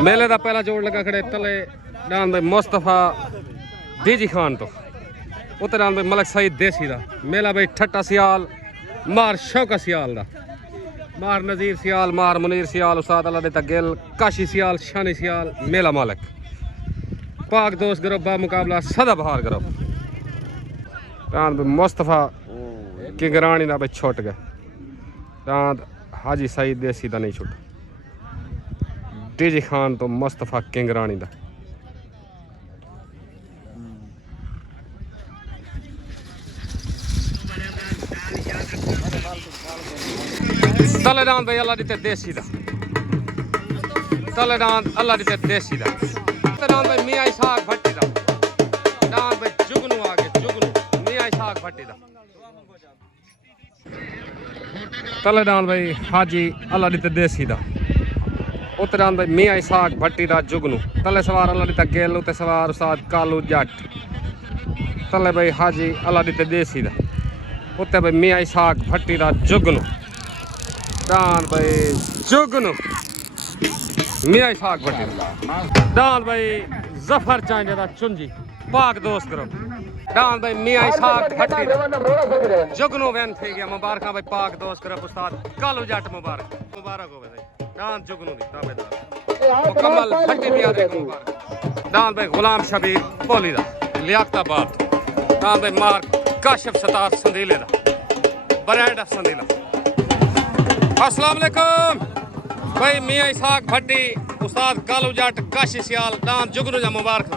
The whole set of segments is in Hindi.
मेले का पहला जोड़ लगा खड़े तले डान भाई मुस्तफा डीजी खान तो उत्ते डान भाई मलक सईद देसी दा मेला भाई ठट्टा सियाल मार शौका सियाल दा मार नजीर सियाल मार मुनीर सियाल उस्ताद अल्लाह देता गिल काशी सियाल शानी सियाल मेला मालिक पाक दोस्त ग्रुप बा मुकाबला सदा बहार ग्रुप डान भाई मुस्तफा किंगरानी दा भाई छुट गए डांद हाजी सईद देसी दा नहीं छुट डीजी खान तो मुस्तफा किंगरानी दा तले डांद भाई अल्लाह दीते देसी दा तले डांद अल्लाह दीते देसी दा डांद भाई मियां इसाक भट्टी दा डांद भाई जुगनू आगे जुगनू मियां इसाक भट्टी दा तले डांद भाई हाजी अल्लाह दीते देसी दा उत्ते डांद भाई मियां इसाक भट्टी दा जुगनू तले सवार अल्लाह दीता गेल उत्ते सवार उस्ताद कालू जट तले भाई हाजी अल्लाह दीते देसी दा उत्ते भाई मियां इसाक भट्टी दा जुगनू डांद भाई जुगनू मियां इसाक भट्टी डांद भाई जफर चांजे दा चुंजी पाक दोस्त करो डांद भाई मियां इसाक भट्टी दा जुगनू वैन थे गया मुबारक भाई पाक दोस्त करो उस्ताद कालू जट मुबारक मुबारक हो भाई डांद जुगनू दी ताबेदार मुकम्मल भट्टी दिया दे मुबारक डांद भाई गुलाम शबीर पोली दा लियाकताबाद डांद भाई मार Kashif Sattar संदीले the brand of संदीला अस्सलाम वालेकुम भाई मियां इसाक भट्टी उस्ताद कालू जट काशी सियाल डांद जुगनू जा मुबारक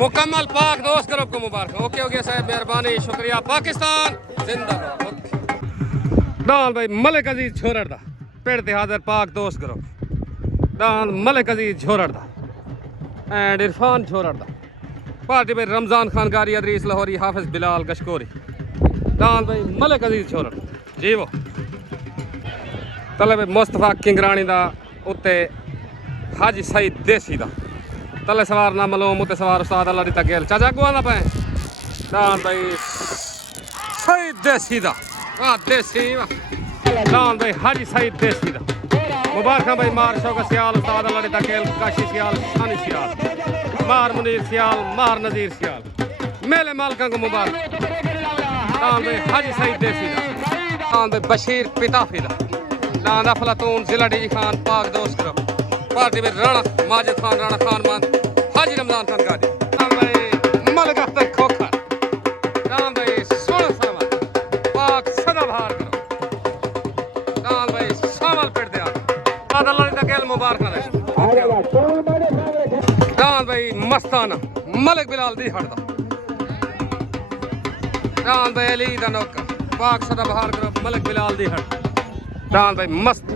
मुकम्मल पाक दोस्त करो को मुबारक ओके हो गया साहब मेहरबानी शुक्रिया पाकिस्तान जिंदाबाद डांद भाई मलिक अजीज छोरड़ दा पेड़ ते हाजिर पाक दोस्त करो डांद मलिक अजीज छोरड़ दा एंड इरफान छोरड़ दा पार्टी भाई रमजान खान कारी अदरीस लाहौरी हाफिज बिलाल गशकोरी डांद भाई मलिक अजीज छोरड़ जी वो तले भाई मुस्तफा किंगरानी दा उत्ते हाजी सईद देसी दा तले सवार ना मलूम उत्ते सवार उस्ताद अल्लाह दीता गेल चाचा को आना पे डांद भाई सईद देसी दा वाह देसी वाह डांद भाई हाजी सईद देसी दा मुबारक भाई मार शौका सियाल उस्ताद अल्लाह दीता गेल काशी सियाल शानी सियाल मार मुनीर सियाल मार नजीर सियाल मेले मालका को मुबारक डांद भाई हाजी सईद देसी दा डांद भाई बशीर पिताफी दा डांद अफलातून जिला डीजी खान पाक दोस्त करो पार्टी में राणा माजिद खान राणा खान मान हाजी रमजान खान गाजी डांद भाई मलिक अख्तर खोखर डांद भाई सोना सलामत पाक सदा बहार करो डांद भाई शामल पेड़ दे अल्लाह ने तकेल मुबारक डांद भाई मस्ताना मलिक बिलाल दी हटदा डांद भाई अली दा नौकर पाक सदा बहार करो मलिक बिलाल दी हट डांद भाई मस्त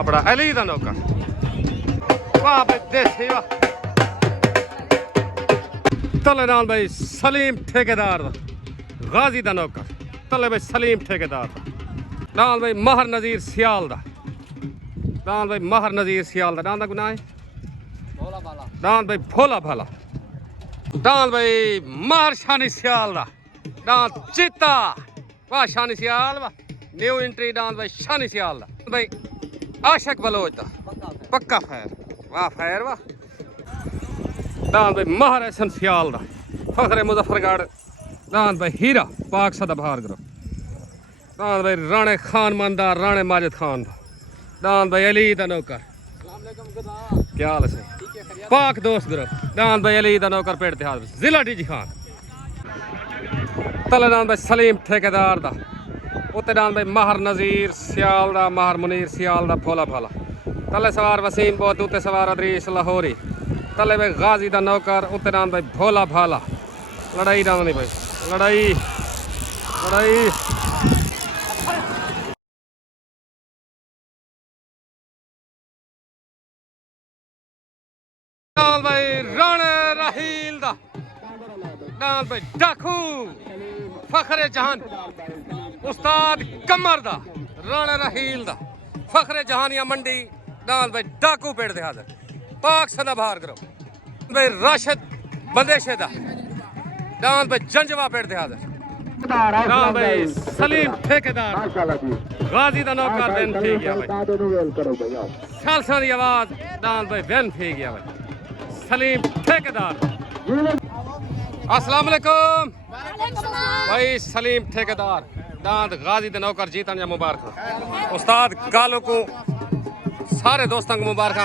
अपना अली दा नौकर वाह भाई देसी वाह तले डांद भाई सलीम ठेकेदार दा गाजी दा नौकर तले भाई सलीम ठेकेदार दा डांद भाई महर नजीर सियाल दा डांद भाई महर नजीर सियाल दा डांद दा गुनाह है डांद भाई भोला भाला डांद भाई महर शानी सियाल दा डांद चिता वाह शानी सियाल वाह न्यू एंट्री डांद भाई शानी सियाल दा भाई आशक बलोच दा पक्का फैर वाह फैर वाह डांद भाई महर हसन सियाल दा फखरे मुजफ्फरगढ़ डांद भाई हीरा पाक सदा बहार करो डांद भाई राणे खान मानदार राणे माजिद खान दा डांद भाई अली दा नौकर क्या हाल है पाक दोस्त करो डांद भाई अली दा नौकर पेड़ ते हाजिर जिला डीजी खान तले डांद भाई सलीम ठेकेदार दा उत्ते डांद भाई महर नजीर सियाल दा महर मुनीर सियाल दा भोला भाला तले सवार वसीम बोत उत्ते सवार अदरीस लाहौरी तले भाई गाजी दा नौकर उत्ते डांद भाई भोला भाला लड़ाई डांद नहीं भाई लड़ाई लड़ाई डांद भाई राणे राहील दा डांद भाई डाकू फखरे जहान उस्ताद कमर दा राणा रहील दा फखरे जहानिया मंडी डांद भाई डाकू पेड़ दे हाजिर पाक सदा बहार करो भाई राशिद बंदेशे दा डांद भाई जंजवा पेड़ दे हाजिर दान भाई सलीम ठेकेदार गाजी दा नौकर वैन फे गया भाई खालसा दी आवाज दान भाई वैन फे गया भाई सलीम ठेकेदार अस्सलाम वालेकुम भाई सलीम ठेकेदार दांत गाजी दे नौकर जीतन या मुबारक उस्ताद कालो को सारे दोस्तों को मुबारक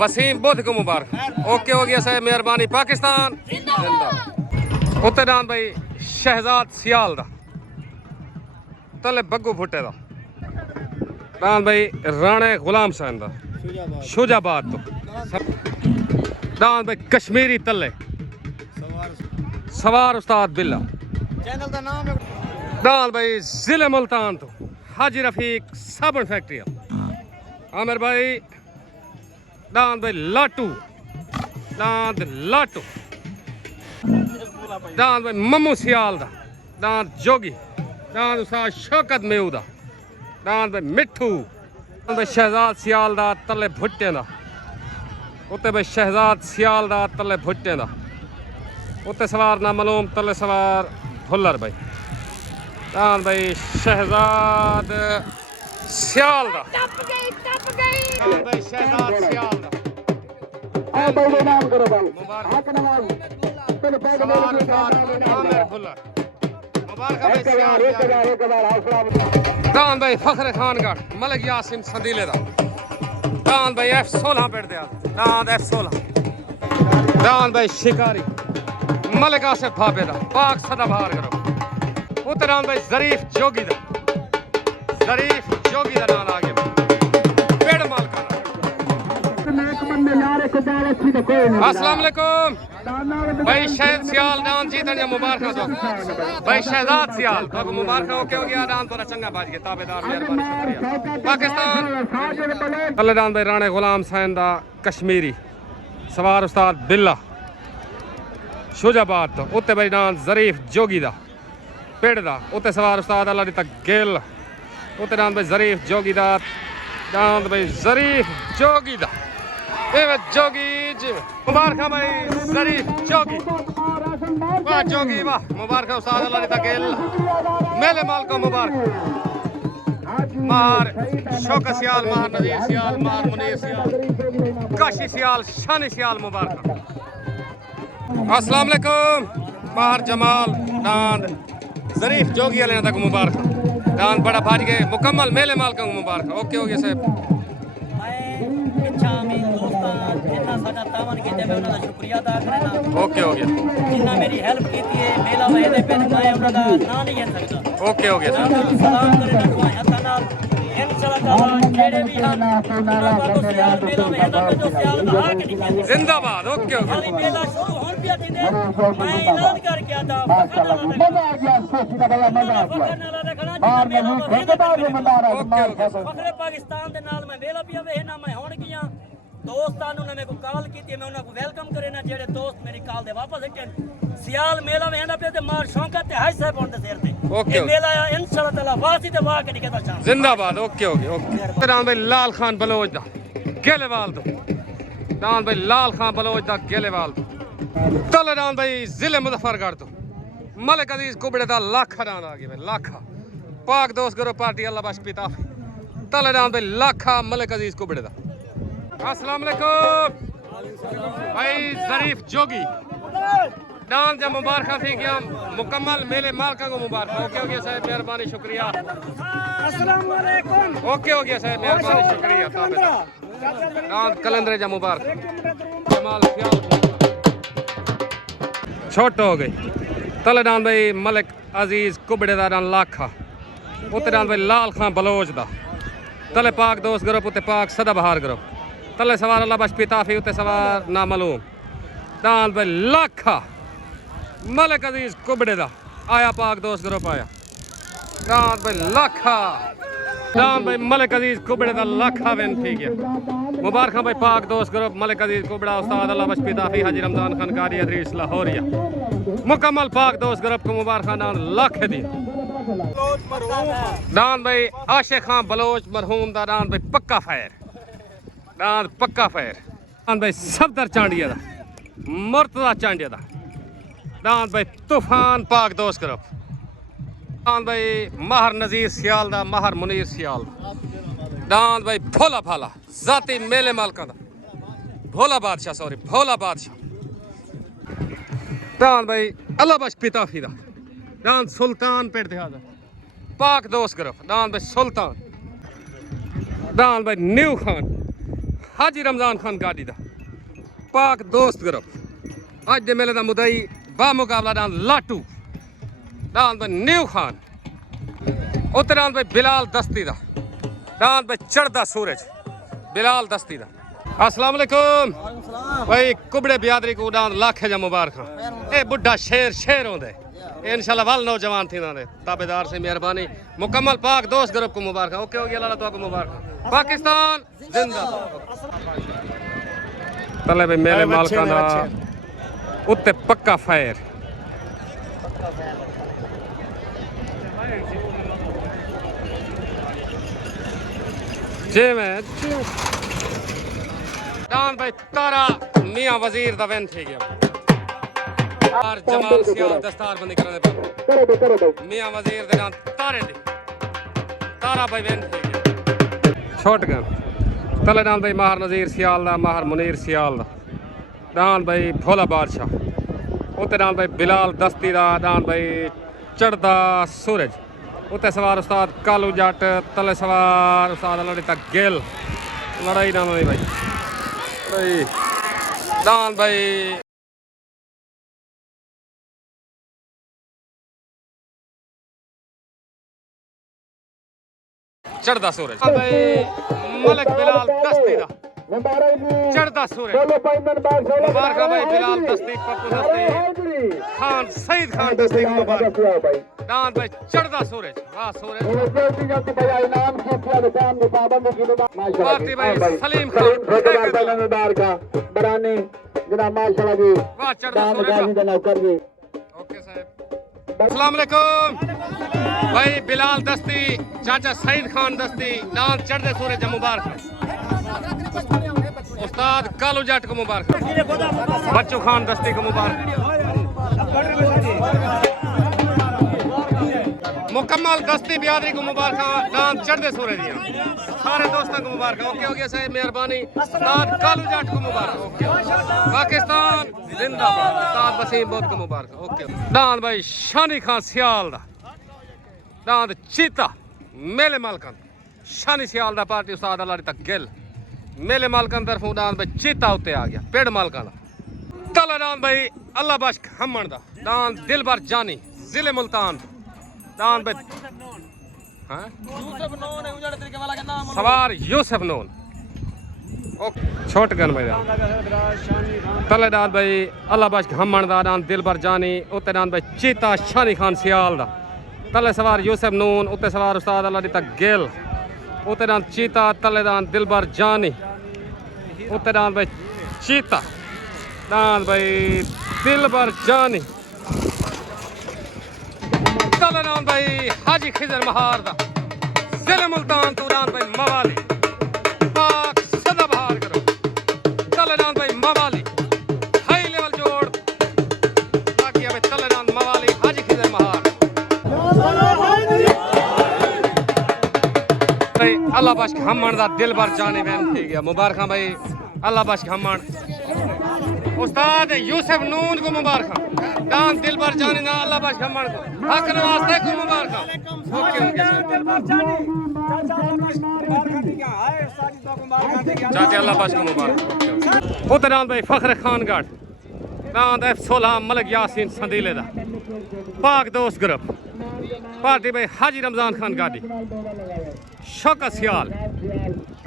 वसीम बुद्ध को मुबारक ओके हो गया सर मेहरबानी पाकिस्तान जिंदाबाद उत्ते दांत भाई शहजाद सियाल दा तले बग्गू फुटे दा दांत भाई राणे गुलाम हुसैन दा शुजाबाद तो दांत भाई कश्मीरी तले सवार उस्ताद बिल्ला चैनल का नाम है दांत भाई जिले मुल्तान तो हाजी रफीक साबुन फैक्ट्री आमिर भाई दांत भाई लाटू दांत लाटू दांत भाई मम्मू सियाल दा दांत जोगी दांत उस्ताद शौकत मेऊ दा दांत भाई मिठू दांत भाई शहजाद सियाल दा तले भुट्टे दा उत्ते भाई शहजाद सियाल दा तले भुट्टे दा उत्ते सवार ना मलूम तले सवार भुल्लर भाई दान भाई शहजाद सियाल दा दान भाई शहजाद सियाल दा आमिर भुल्लर दान भाई फखर खानगढ़ मलिक यासिन संदीले दा दान भाई F16 पेड़ दिया दान F16 दान भाई शिकारी मलिक आसिफ भाबे दा पाक सदा बाहर करो उत्तरान भाई जरीफ जोगी दा नाम आ गया पेड़ मालका अस्सलाम वालेकुम भाई शहद सियाल दान जीतन या मुबारक दो भाई शहजाद सियाल तो मुबारक हो के हो गया दान तोरा चंगा बाज के ताबेदार मेहरबानी शुक्रिया पाकिस्तान अल्लाह दान भाई राणे गुलाम हुसैन दा कश्मीरी सवार उस्ताद बिल्ला शुजाबाद तो उत्ते भाई दान जरीफ जोगी दा पेड़ दा उत्ते सवार उस्ताद अल्लाह दी तक गिल उत्ते दान भाई जरीफ जोगी दा दान भाई जरीफ जोगी दा ए जोगी जी मुबारक भाई जरीफ जोगी वाह जोगी वाह मुबारक उस्ताद अल्लाह दी तक गिल मेले माल को मुबारक मार शौकत सियाल मार नजीर सियाल मार मुनीर सियाल काशी सियाल शानी सियाल मुबारक अस्सलाम वालेकुम बाहर जमाल दांद जरीफ जोगी वाले तक मुबारक दांद बड़ा भाज गए मुकम्मल मेले माल का मुबारक ओके हो गया साहब ओके हो गया जिन्ना मेरी हेल्प की थी मेला वहदे पे मैं उनका नाम नहीं ले सकता ओके हो गया सलाम करे दुआ हत्ता नाल इंशाल्लाह जेड़े भी हम सियाल मेला वहदा पे जो सियाल बहा के निकले जिंदाबाद ओके हो गया मेला शुरू होन पिया थी मैं ऐलान करके आता मजा आ गया सोची का भैया मजा आ गया फखरे पाकिस्तान दे नाल मैं मेला पिया वे ना मैं होण गया दोस्तां नु मेरे को कॉल की मैं उन्हें को वेलकम करे ना जेड़े दोस्त मेरी कॉल दे वापस हटन सियाल मेला में आंदा पे ते मार शौकत ते हाज साहब होंदे सिर ते ओके मेला इंशाल्लाह ताला वासी ते वाह के निकलता शाम जिंदाबाद ओके हो गया ओके दान भाई लाल खान बलोच दा गेलेवाल तो दान भाई लाल खान बलोच दा गेलेवाल तो तले दान भाई जिले मुजफ्फरगढ़ तो मलिक अजीज कुबड़े दा लाखा दान आ गया भाई लाखा पाक दोस्त करो पार्टी अल्लाह बख्श पिता तले दान भाई लाखा मलिक अजीज कुबड़े दा अस्सलाम वालेकुम भाई जरीफ जोगी दान जब मुबारक थी क्या मुकम्मल मेले मालका को मुबारक ओके हो गया साहब मेहरबानी शुक्रिया अस्सलाम वालेकुम ओके हो गया साहब मेहरबानी शुक्रिया दान कलंदरे जा मुबारक जमाल छोट हो गई तले दान भाई मलिक अजीज कुबड़े दा दान लाखा उत्ते दान भाई लाल खान बलोच दा तले पाक दोस्त ग्रुप उत्ते पाक सदा बहार ग्रुप तले सवार अल्लाह बख्श पिताफी उत्ते सवार नामालूम दान भाई लाखा मलिक अजीज कुबड़े दा आया पाक दोस्त ग्रुप आया दान भाई लाखा दान भाई मलिक अजीज कुबड़े दा लाखा वेन थी गया मुबारक भाई पाक दोस्त ग्रुप मलिक अजीज कुबड़ा उस्ताद अल्लाह बख्श पिताफी हाजी रमजान खान कारी अदरीस लाहौरिया मुकम्मल पाक दोस्त ग्रुप को मुबारक दान लाख दी दान भाई आशिक खान बलोच मरहूम दा दान भाई पक्का फैर दान पक्का फैर दान भाई सफदर चांडिया दा मुर्तजा चांडिया दा दान भाई तूफान पाक दोस्त ग्रुप दान भाई महर नजीर सियाल दा महर मुनीर सियाल दान भाई भोला भाला जाती मेले मालका दा भोला बादशाह सॉरी भोला बादशाह दान भाई अल्लाह बख्श पिताफी दा दान सुल्तान पेट दिहादा पाक दोस्त ग्रुप दान भाई सुल्तान दान भाई न्यू खान हाजी रमजान खान गाड़ी दा पाक दोस्त ग्रुप अज दे मेले दा मुदई बा मुकाबला दान लाटू दान भाई न्यू खान उत्ते दान भाई बिलाल दस्ती दा दान भाई चढ़दा सूरज बिलाल दस्ती दा अस्सलाम वालेकुम भाई कुबड़े बियादरी को दान लाखे जा मुबारक ए बुढ़ा शेर शेर होंदे इंशाल्लाह वाल नौजवान थी ना ताबेदार से मेहरबानी मुकम्मल पाक दोस्त ग्रुप को मुबारक ओके हो गया अल्लाह तो को मुबारक पाकिस्तान जिंदाबाद तले भाई मेरे मालका दा उत्ते पक्का फायर जे मैं दान भाई तारा मियां वजीर दा वेन थी गया और जमाल सियाल दस्तार बंदी करने पर मियां वजीर दे दान तारे दी तारा भाई वेन थी गया छोट गन तले दान भाई महर नजीर सियाल दा महर मुनीर सियाल दा दान भाई भोला बादशाह उत्ते दान भाई बिलाल दस्ती दा दान भाई चढ़दा सूरज उत्ते सवार उस्ताद कालू जट तले सवार उस्ताद लड़िता गेल लड़ाई ना नहीं भाई दान भाई चढ़दा सूरज भाई मलिक बिलाल दस्ती दा चढ़दा सूरज मुबारक भाई बिलाल दस्ती पप्पू दस्ती खान सईद खान दस्ती को मुबारक दान भाई चढ़दा सूरज वाह सूरज पार्टी भाई सलीम खान बरानी जनाब माशाल्लाह जी वाह चढ़दा सूरज ओके साहब अस्सलाम वालेकुम भाई बिलाल दस्ती चाचा सईद खान दस्ती दान चढ़दे सूरज मुबारक उस्ताद कालू जट को मुबारक बच्चू खान दस्ती को मुबारक मुकम्मल दस्ती बियादरी को मुबारक दान चढ़दे सूरज दिया सारे दोस्तों को मुबारक ओके हो गया साहब मेहरबानी उस्ताद कालू जट को मुबारक ओके पाकिस्तान जिंदाबाद उस्ताद वसीम बहुत को मुबारक ओके दान भाई शानी खान सियाल दा दान चीता मेले मालकन शानी सियाल दा पार्टी उस्ताद अल्लाह तक गिल मेले मालकन तरफों दान भाई चीता उत्ते आ गया पेड़ मालकन दा तला दान भाई अल्लाह बख्श खम्मण दा दान दिलबर जानी जिले मुल्तान दान भाई हाँ सवार यूसुफ नून छोट गन भाई तले दान भाई अल्लाह बख्श खम्मण दा दान दिलबर जानी उत्ते दान भाई चीता शानी खान सियाल दा तले सवार यूसुफ नून उत्ते सवार उस्ताद अल्लाह तक गिल उत्ते दान चीता तले दान दिलबर जानी उत्ते दान भाई चीता दान भाई दिलबर जानी तले दान भाई हाजी खिजर महार दा जिले मुल्तान तू दान भाई मवाली पाक सदा बहार करो तले दान भाई मवाली हाई लेवल जोड़ ताकि अब तले दान मवाली हाजी खिजर महार अल्लाह बख्श खम्मण दा दिल भर जाने बहन थी गया मुबारक भाई अल्लाह बख्श खम्मण उस्ताद यूसुफ नून को मुबारक दान दिल भर जाने ना अल्लाह बख्श खम्मण को हक नवास्ते को मुबारक ओके चाचा अल्लाह बख्श को मुबारक उतरान भाई फखर खान गाट दान F16 मलिक यासीन संदीले दा पाक दोस्त ग्रुप पार्टी भाई हाजी रमजान खान गाड़ी शौकत सियाल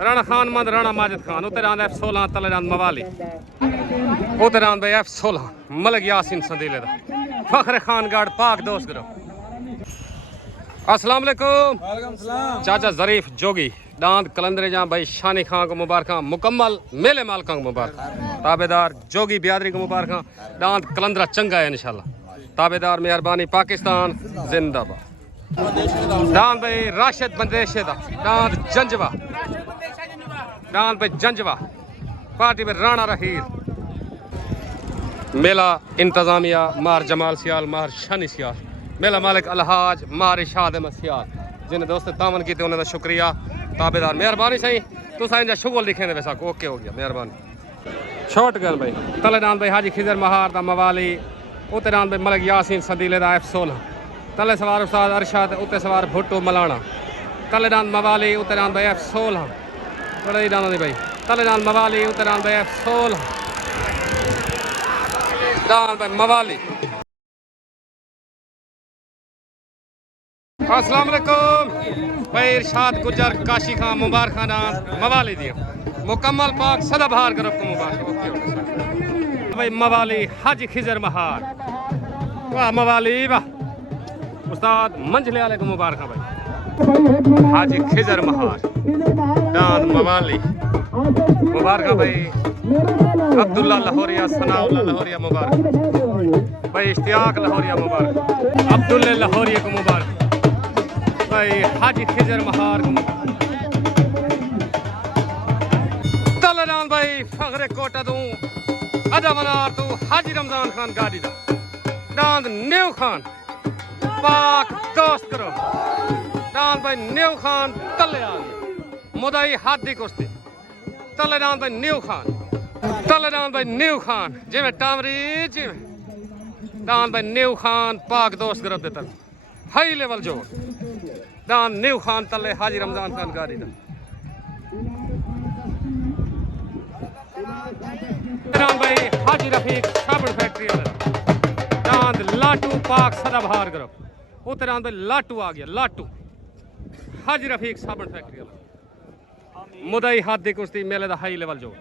राणा खान मद राणा माजिद खान उतरान F16 तलेरान मवाली उतरान भाई F16 मलिक यासीन संदीले दा फखर खान गाड़ पाक दोस्त ग्रुप अस्सलाम वालेकुम चाचा जरीफ जोगी दांत कलंदरे जहाँ भाई शानी खान को मुबारक मुकम्मल मेले मालका को मुबारक ताबेदार जोगी बियादरी को मुबारक दांत कलंदरा चंगा है इंशाल्लाह ताबेदार मेहरबानी पाकिस्तान जिंदाबाद दान भाई राशिद बंदेशे दा दांत जंजवा दांत भाई जंजवा पार्टी में राणा रहीर मेला इंतजामिया मार जमाल सियाल मार शानी सियाल मेला मालिक अलहाज मारे शाद मसियात जिन्हें दोस्त तामन की उन्होंने शुक्रिया ताबेदार मेहरबानी सही तो साइन जा शुगल लिखे वैसा ओके हो गया मेहरबानी छोट गल भाई तलेदान भाई हाजी खिजर महार दा मवाली उतरान भाई मलिक यासीन सदीले दा F16 तले सवार उस्ताद अरशद उते सवार भुट्टो मलाना तलेदान मवाली उतरान भाई F16 बड़ा ही दाना भाई तलेदान मवाली उतरान भाई F16 दान भाई मवाली अस्सलाम वालेकुम भाई इरशाद गुजर काशी खान मुबारक खान मवाली दिया मुकम्मल पाक सदाबहार ग्रुप को मुबारक भाई मवाली हाजी खिजर महार वाह मवाली वाह उस्ताद मंझले वाले को मुबारक भाई हाजी खिजर महार दान मवाली मुबारक भाई अब्दुल्ला लाहौरिया सनाउल्ला लाहौरिया मुबारक भाई इश्तियाक लाहौरिया मुबारक अब्दुल्ला लाहौरिया को मुबारक भाई हाजी खिजर महार तलरान भाई फखरे कोटा तू अदा मनार तू हाजी रमजान खान गाड़ी दा दांद न्यू खान पाक दोस्त करो दांद भाई न्यू खान तले आ गया मुदाई हाथ दी कुश्ती तलरान भाई न्यू खान जिमें टामरी जिमें दांद भाई न्यू खान पाक दोस्त करो देता हाई लेवल जो दान न्यू खान तले हाजी रमजान खान गाड़ी दा दान भाई हाजी रफीक साबुन फैक्ट्री वाला दान लाटू पाक सदाबहार करो उतरान भाई लाटू आ गया लाटू हाजी रफीक साबुन फैक्ट्री वाला मुदाई हाथ दी कुश्ती मेले दा हाई लेवल जो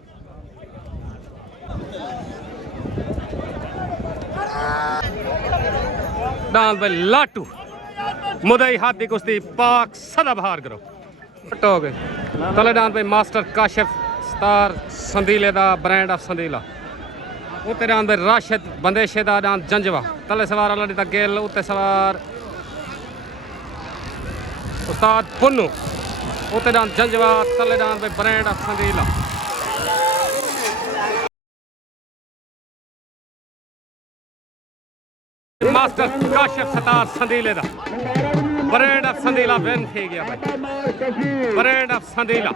दान भाई लाटू मुदई हाथ दी कुश्ती पाक सदाबहार करो हो गए तलेदान भाई मास्टर काशिफ स्टार संदीले दा ब्रांड ऑफ संदीला उते दान भाई राशिद बंदेशे दा दान जंजवा तले सवार अल्लाह दा गेल उते सवार उस्ताद पुन्नू उते दान जंजवा तलेदान भाई brand of Sandila master Kashif star संदीले दा ब्रांड ऑफ संदीला विन थी गया भाई ब्रांड ऑफ संदीला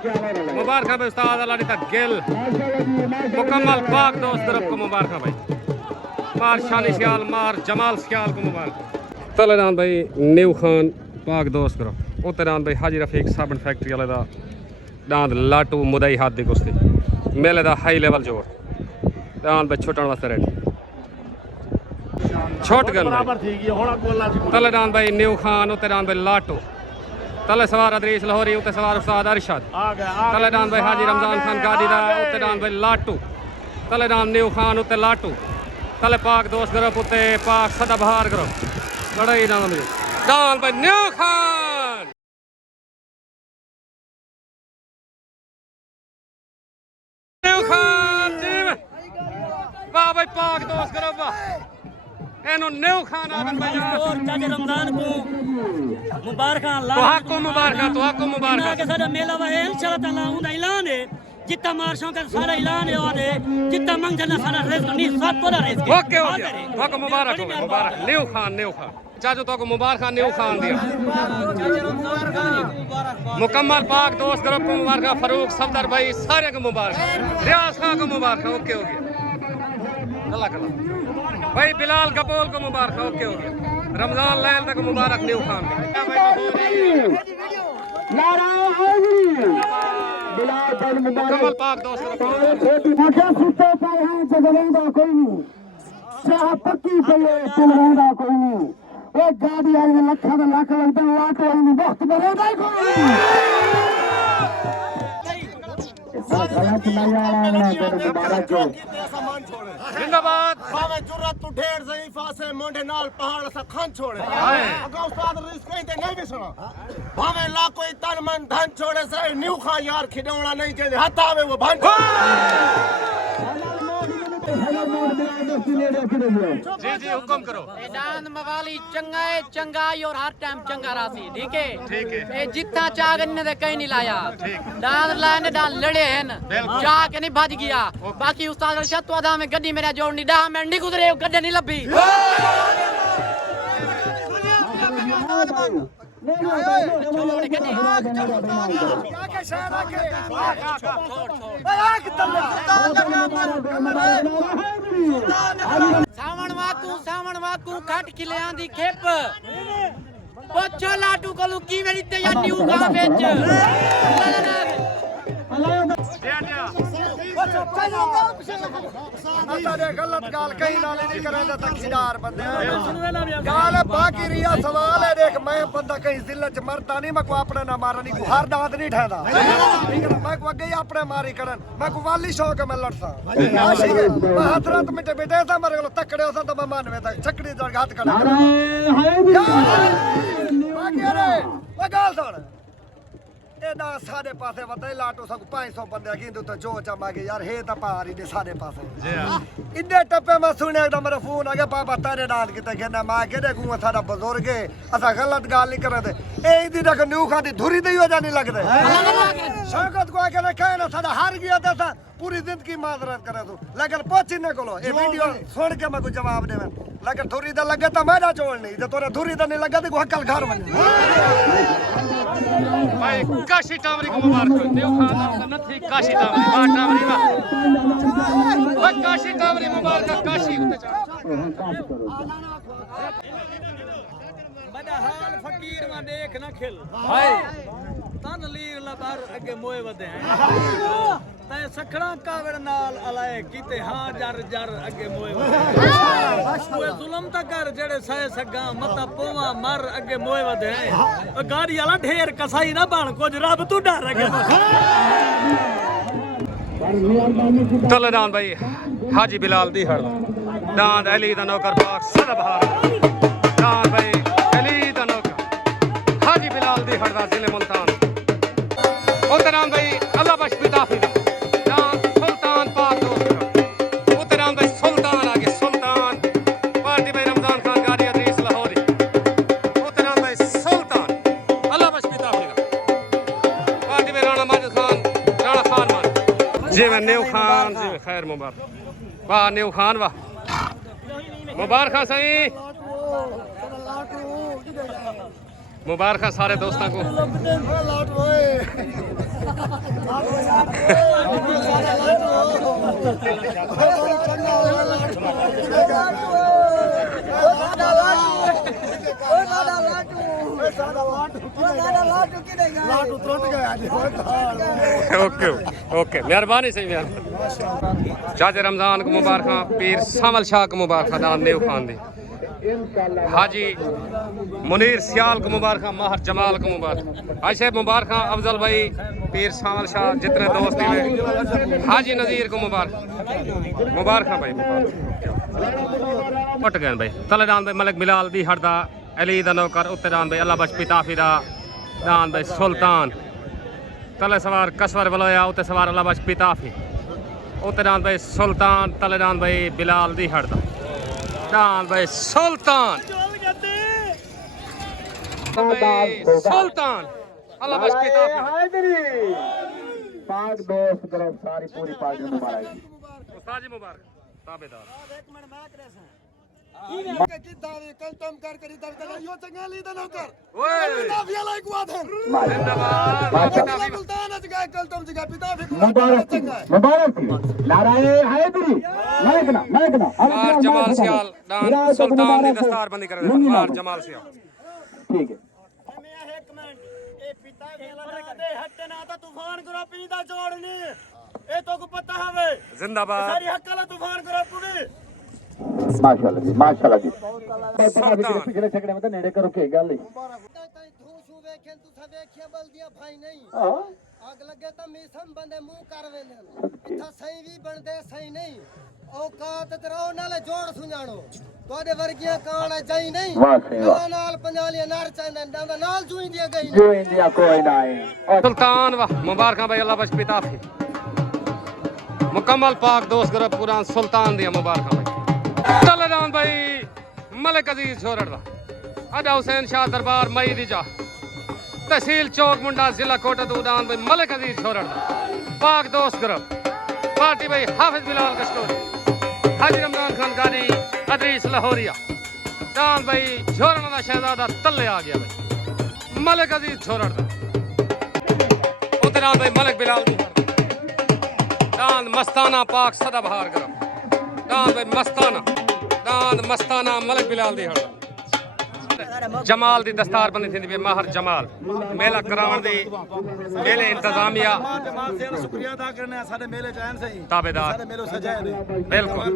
मुबारक भाई उस्ताद अल्लाह दा गेल मुकम्मल पाक दोस्त तरफ को मुबारक भाई मार शानी सियाल मार जमाल सियाल को मुबारक तलेदान भाई न्यू खान पाक दोस्त करो उतरान भाई हाजी रफीक साबुन फैक्ट्री वाले दा दांद लाटू मुदई हाथ दी कुश्ती मेले दा हाई लेवल जोर दांद भाई छुटन वास्ते रेडी छोट गल तलेदान भाई न्यू खान उतरान भाई लाटू तले सवार अदरीस लाहौरी उते सवार उस्ताद अरशद तलेदान भाई हाजी रमजान खान गाड़ी दा उतरान भाई लाटू तलेदान न्यू खान उते लाटू तले पाक दोस्त ग्रुप उते पाक सदाबहार ग्रुप बड़ा ही नाम है दान भाई न्यू खान जी वाह भाई पाक दोस्त ग्रुप एनो न्यू खान आगन भाई और चाचा रमजान को मुबारक तो मुबारक के सारा मेला वा है इंशाल्लाह ताला उनका ऐलान है जितना मार्शों का सारा ऐलान है और जितना मंगना सारा रिस्क नहीं सब पूरा रिस्क ओके तो मुबारक न्यू खान चाचो तो मुबारक न्यू खान दिया मुकम्मल पाक दोस्त ग्रुप को मुबारक फरूक सफदर भाई सारे को मुबारक रियाज खान को मुबारक ओके हो गया अल्लाह भाई बिलाल कपूर को मुबारक ओके हो गया रमजान लैल तक मुबारक न्यू खान मुकम्मल पाक दोस्त गाड़ी आई लखा लख लगता लाख वक्त बनेगा जिंदाबाद भावे जुर्रत तू ढेर सही फासे मोंडे नाल पहाड़ सा खान छोड़े अगा उस्ताद रिस्क नहीं ते नहीं बिसना भावे ला कोई तन मन धन छोड़े से न्यू खान यार खिडौना नहीं जे हाथ आवे वो भन जी जी हुक्म करो दान मवाली चंगा है चंगाई और हर टाइम चंगा रासी ठीक है जितना चागन ने कहीं नहीं लाया दान लाने दान लड़े हैं चाह के नहीं भज गया बाकी उस्ताद शतवादा में गड्डी मेरा जोड़नी डा में नहीं गुजरे गड्डी नहीं लभी सावण वाकू खट खिलियां दी खेप पुछो लाटू कोलू किवें दित्ते या न्यू गा विच गलत गाल कहीं नाले नहीं करेंगे तकसीदार बंदे गाल बाकी रिया सवाल है देख मैं बंदा कहीं जिले च मरता नहीं मैं को अपने ना मारा नहीं हर दांत नहीं ठहदा मैं को अगे अपने मारी करन मैं को वाली शौक है मैं लड़ता मैं हाथ रात मिटे बेटे सा मेरे को तकड़े हो तो मैं मानवे तक छकड़ी जड़ हाथ कड़ा बाकी अरे वो गाल सुन एदा सारे पासे वदे लाटो सब 500 बंदे गिंदू तो जो चमागे यार हे ता पारी दे सारे पासे जी हां इन्ने टप्पे में सुने एकदम मेरा फोन आ गया पापा तारे डाल के कहना मां केदे गुआ साडा बुजुर्ग है असा गलत गाल नहीं करदे ए दी तक न्यू खाती धुरी दई हो जाने लगदे शौकत को आके कहना साडा हार गया था पूरी जिंदगी माजरत करे तू लेकिन पहुंचने को ए वीडियो सुन के मैं को जवाब देवे लेकिन धुरी दा लगे तो मैं ना छोड़ नहीं जे तोरे धुरी दा नहीं लगे तो हकल घर बन भाई काशी टावरी को मुबारक हो देव खान न थी काशी टावरी बा टावरी बा काशी टावरी मुबारक काशी बड़ा हाल फकीर में देख न खिल हाय तन लीर लबार अगे मोए वदे हैं तै सखड़ा कावड़ नाल अलाए कीते हां जर जर अगे मोए वदे ओए जुल्म ता कर जेड़े सह सगा मता पोवा मर अगे मोए वदे हैं गाड़ी वाला ढेर कसाई ना बन कुछ रब तू डर अगे तलेदान भाई हाजी बिलाल दी हड़ दांद अली दा नौकर पाक सदबहार दांद भाई अली दा नौकर हाजी बिलाल दी हड़ दा जिले मुल्तान उतराम भाई अल्लाह बख्श पिताफी दांद सुल्तान पाक दोस्त उतराम भाई सुल्तान आगे सुल्तान पार्टी भाई रमजान खान गारी अदरीस लाहौरी उतराम भाई सुल्तान अल्लाह बख्श पिताफी पार्टी भाई राणा माजिद खान राणा खान मान जी मैं न्यू खान जी खैर मुबारक वाह न्यू खान वाह मुबारक सही मुबारक सारे दोस्तों को ओके ओके मेहरबानी सही मेहरबानी चाचे रमजान को मुबारक पीर सामल शाह को मुबारक दान नेव खान दी हाजी मुनीर सियाल को मुबारक माहर जमाल को मुबारक ऐसे मुबारक अफजल भाई पीर सामल शाह जितने दोस्त हैं हाजी नज़ीर को मुबारक भाई मुबारक पट गए भाई तलेदान भाई मलिक बिलाल दी हड़दा अली दा नौकर उत्तेदान भाई अल्लाह बख्श पिताफी दा दान भाई सुल्तान तले सवार कसवर बलोया उत्ते सवार अल्लाह बख्श पिताफी उत्तेदान भाई सुल्तान तलेदान भाई बिलाल दी हड़दा दान भाई सुल्तान सुल्तान अल्लाह बख्श पिताफी पाक दोस्त करो सारी पूरी पार्टी मुबारक उस्ताद जी मुबारक ताबेदार एक मिनट मैं करे सा कल तुम कर करी तब यो चंगाली दा नौकर ओए पिताफी लाइक वाद है जिंदाबाद पिताफी सुल्तान आज गए कल तुम जगह पिताफी मुबारक नाराए हैदरी माइकना मार जमाल सियाल दान सुल्तान दी दस्तार बंदी कर दे मार जमाल सियाल ठीक है मैं एक मिनट ए पिताफी ला दे हट्टे ना तो तूफान करो पीदा जोड़नी ए तो को पता हवे जिंदाबाद सारी हक वाला तूफान करो पूरी माशाल्लाह जी पिछले छकड़े में तो नेड़े करो के गल धूसू वेखें तू सब वेखिया बल्दियां भाई नहीं आग लगे तो मिसम बंदे मुंह कर वेंदे इथा सही भी बनदे सही नहीं औकात तेरा नाले जोड़ सुजानो तोडे वर्गियां कान जाई नहीं नाल पंजालियां नार चांदा नाल जुई दिया गई जो इंडिया कोई ना है सुल्तान वाह मुबारक भाई अल्लाह बख्श पिताफी मुकम्मल पाक दोस्त ग्रुप कुरान सुल्तान दिया मुबारक भाई तलेदान भाई मलिक अजीज छोरड़ दा अदा हुसैन शाह दरबार मई दी जा तहसील चौक मुंडा जिला कोटक उदान भाई मलिक अजीज छोरड़ दा पाक दोस्त ग्रुप पार्टी भाई हाफिज बिलाल कस्टोरी हाजी रमजान खान गानी अदरीस लाहौरिया दान भाई झोरण का शहजादा तले आ गया भाई मलिक अजीज झोरण का उते दान भाई मलिक बिलाल दी दान मस्ताना पाक सदा बहार करो दान भाई मस्ताना मलिक बिलाल दी हड़ जमाल दी दस्तार बनी थी माहर जमाल मेला करावन दी मेले इंतजामिया शुक्रिया अदा करने सारे मेले जान से ही ताबेदार सारे मेले सजाए दे बिल्कुल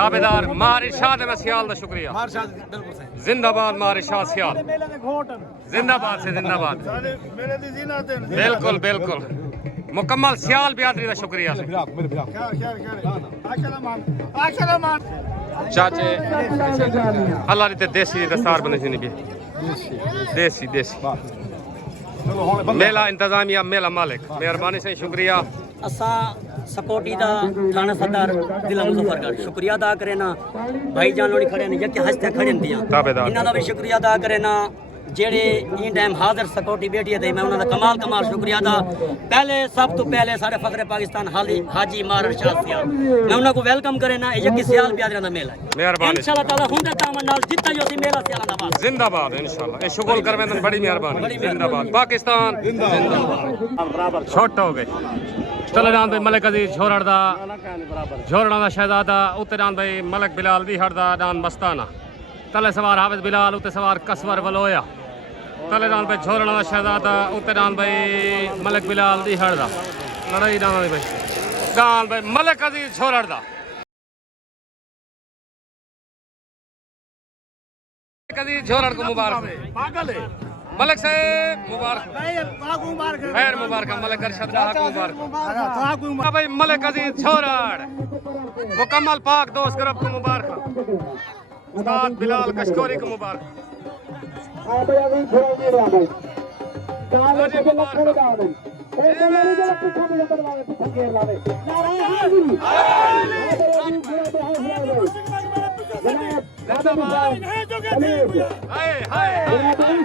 ताबेदार मार इरशाद में सियाल दा शुक्रिया मार्शाल बिल्कुल सही जिंदाबाद मार इरशाद सियाल मेले ने घोट जिंदाबाद से जिंदाबाद सारे मेले दी जीनत है बिल्कुल बिल्कुल मुकम्मल सियाल बिरादरी का शुक्रिया क्या आशा मान चाचे अल्लाह दी ते देसी दस्तार बनी थी देसी देसी मेला इंतजामिया मेला मालिक मेहरबानी से शुक्रिया असा सपोर्टी दा थाना सरदार जिला मुजफ्फरगढ़ शुक्रिया अदा करे ना भाई जान लोड़ी खड़े ने यके हस्ते खड़े दियां ताबेदार इन्हां दा भी शुक्रिया अदा करे ना जेड़े इन टाइम हाजिर सपोर्टी बैठी है मैं उन्हां दा कमाल शुक्रिया अदा पहले सब तो पहले सारे फखरे पाकिस्तान हाजी मार इरशाद सियाल मैं उन्हां को वेलकम करे ना यके सियाल बिरादरी दा मेला मेहरबानी इंशाअल्लाह ताला हुंदे तामन नाल जितना जो सी मेला सियाल दा बात जिंदाबाद इंशाल्लाह ए शुक्र करवे तो बड़ी मेहरबानी जिंदाबाद पाकिस्तान जिंदाबाद छोट हो गए चले जान भाई मलिक अजीज झोरड़ दा शहजादा उते जान भाई मलिक बिलाल दी हड़ दा दान मस्ताना तले सवार हाफिज बिलाल उते सवार कसवर वलोया तले जान भाई झोरड़ दा शहजादा उते जान भाई मलिक बिलाल दी हड़ दा लड़ाई दान भाई दान भाई मलिक अजीज झोरड़ दा मलिक अजीज झोरड़ को मुबारक पागल है मलिक साहब मुबारक खैर मुबारक मलिक अरशद का मुबारक भाई मलिक अजीज झोरड़ मुकम्मल पाक दोस्त ग्रुप को मुबारक उस्ताद बिलाल कशकोरी को मुबारक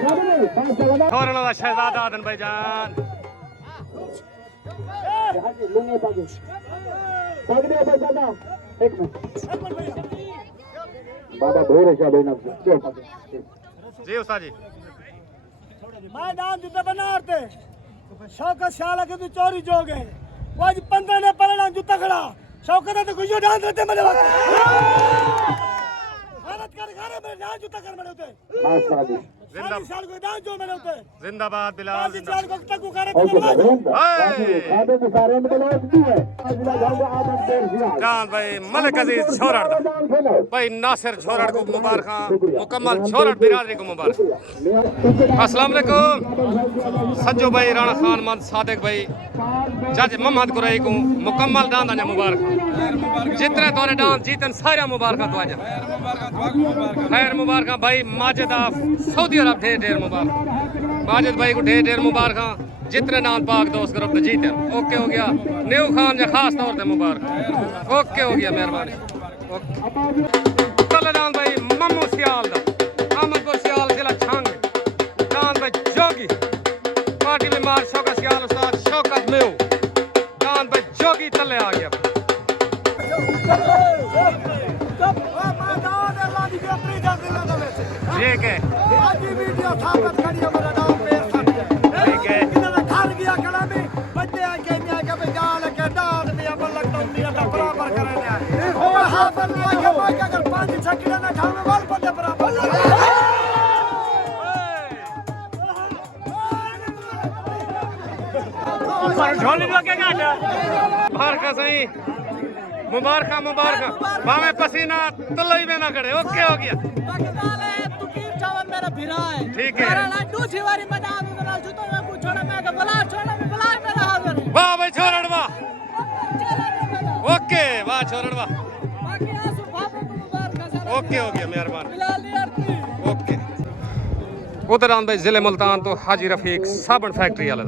झोरड़ का शहजादा आदन भाई जान बाबा भोरे शाह भाई ना जी उस्ताद जी मैदान जिते बनाते शौकत शाला के तू चोरी जोगे वो आज 15 ने पलड़ा जूता खड़ा शौकत तो कुछ डांस देते मेरे वक्त भारत कर घरे में डांस जूता कर मेरे होते माशाल्लाह साल को डांस जो मेरे होते जिंदाबाद बिलाल साल को तक को करे खादे मुसारे में लोग भी है अगला जाओगे आदत देर से जान भाई मलिक अजीज झोरड़ दा भाई नासिर झोरड़ को मुबारक मुकम्मल झोरड़ बिरादरी को मुबारक अस्सलाम वालेकुम सज्जो भाई राणा खान मद सादिक भाई जज मोहम्मद कुरैई को मुकम्मल दान दा मुबारक जितने तोरे डांस जीतन सारे मुबारक तो आज खैर मुबारक भाई माजिद ऑफ सऊदी अरब ढेर ढेर मुबारक माजिद भाई को ढेर ढेर मुबारक जितने नाम पाक दोस्त ग्रुप जीते ओके हो गया न्यू खान जा खास तौर पे मुबारक ओके हो गया मेहरबानी ओके चले जान भाई मम्मू सियाल दा अहमद को सियाल जिला छांग जान भाई जोगी पार्टी में मार शौकत सियाल उस्ताद शौकत मेव जान भाई जोगी तले आ गया ठीक है ठीक है मुबारक सही मुबारक मुबारक भावे पसीना तलई में ना करे ओके हो गया ठीक है वाह भाई छोरड़ वाह ओके वाह छोरड़ वाह ओके हो गया मेहरबान ओके उधर आन भाई जिले मुल्तान तो हाजी रफीक साबन फैक्ट्री वाले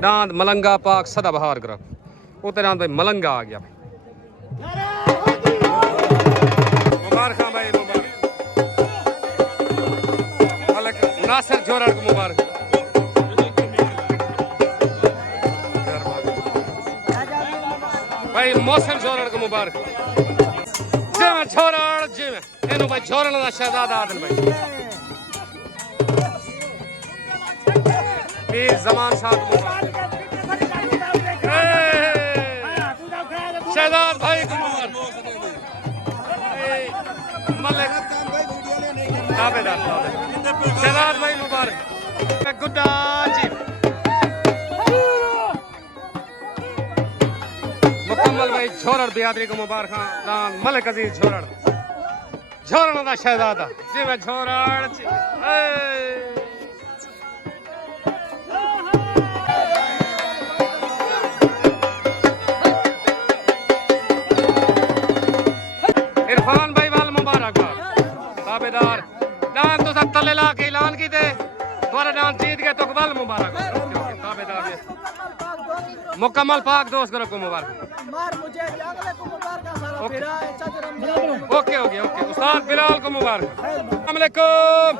दांद मलंगा पाक सदाबहार ग्रुप उधर आन भाई मलंगा आ गया मुबारक भाई मुबारक मलिक नासिर झोरड़ को मुबारक भाई मौसम झोरड़ को मुबारक जिमें छोरड़ जिमें इनू भाई छोरन दा शहजादा आदन भाई पीर जमान शाह शहजाद भाई को मलिक ताबेदार शहजाद भाई मुबारक गुड्डा जी मुकम्मल भाई छोरड़ बिरादरी को मुबारक मलिक अजीज छोरड़ छोरड़ दा शहजादा जी मैं छोरड़ इरफान भाई वाल मुबारकबाद ताबेदार डांस तो सब तले ला के ऐलान की थे तुम्हारा डांस जीत गया तो वाल मुबारक ताबेदार मुकम्मल पाक दोस्त करो को मुबारक मार मुझे अगले को मुबारक सारा फिरा चाचा रमजान ओके ओके ओके उस्ताद बिलाल को मुबारक अस्सलाम वालेकुम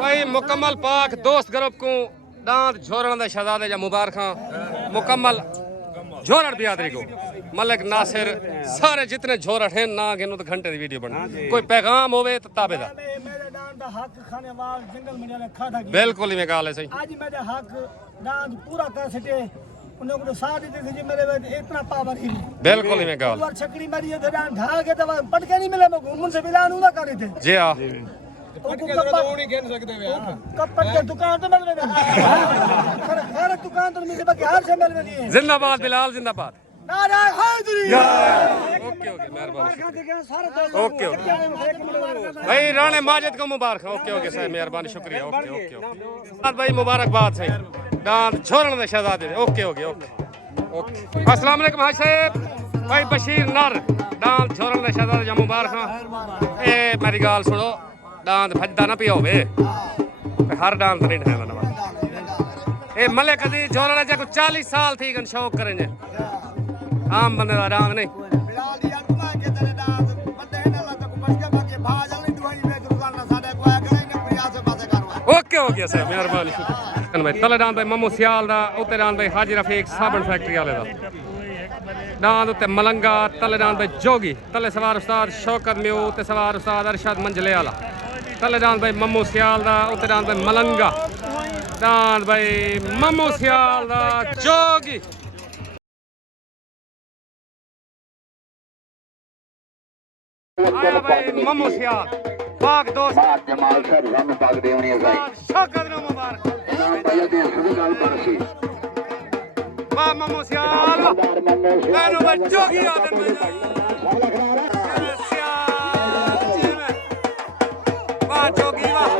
भाई मुकम्मल पाक दोस्त ग्रुप को दांत झोरण दे शहजादे जा मुबारक मुकम्मल झोरड़ बिरादरी को मलिक नासिर सारे जितने झोरड़ हैं ना गिनो तो घंटे की वीडियो बन कोई पैगाम होवे तो ताबेदार मेरे डांस दा हक खाने वाल जंगल में ने खादा की बिल्कुल ही मैं गाल है सही आज मेरे हक डांस पूरा कर सके उन्हें को साथ दी थी मेरे इतना पावर ही बिल्कुल ही मैं गाल और छकड़ी मारी है डांस ढाल के तो पटके नहीं मिले घूमन से बिलान ना करे थे जी हां कपट के दुकान तो मिल गई हर दुकान तो मिल गई हर से मिल गई जिंदाबाद बिलाल जिंदाबाद नारा हैदरी ओके ओके मेहरबानी ओके ओके भाई राणे माजिद को मुबारक ओके ओके सर मेहरबानी शुक्रिया ओके ओके ओके भाई मुबारकबाद सही दांत छोड़न दे शहजादे ओके ओके ओके ओके अस्सलाम वालेकुम हाजी साहब भाई बशीर नर दांत छोड़न दे शहजादे जा मुबारक ए मेरी गाल सुनो दांत भजदा ना पिया होवे हर दांत नहीं ढाना ना ए मलिक अजीज छोड़न जा को 40 साल थी गन शौक करेंगे आम बंदे दा डांग नहीं बिलाल दी अटमा के तेरे डांस बंदे है ना तो को बच के बाकी भाजल नहीं दुआई में दुकान ना साडे को आगे ने प्रिया से बातें करो ओके ओके सर मेहरबानी शुक्रिया भाई तले डांस भाई मम्मू सियाल दा उते डांस भाई हाजी रफीक साबन फैक्ट्री वाले दा डांस उते मलंगा तले डांस भाई जोगी तले सवार उस्ताद शौकत म्यू उते सवार उस्ताद अरशद मंजले वाला तले डांस भाई मम्मू सियाल दा उते डांस भाई मलंगा डांस भाई मम्मू सियाल दा जोगी आया भाई मम्मू सियाल पाक दोस्त जमाल सर रंग पाक दे होनी है शौकत नो मुबारक भाई दे शुरू गाल परसी वाह मम्मू सियाल मैनू बच्चों की आदत में वाह जोगी वाह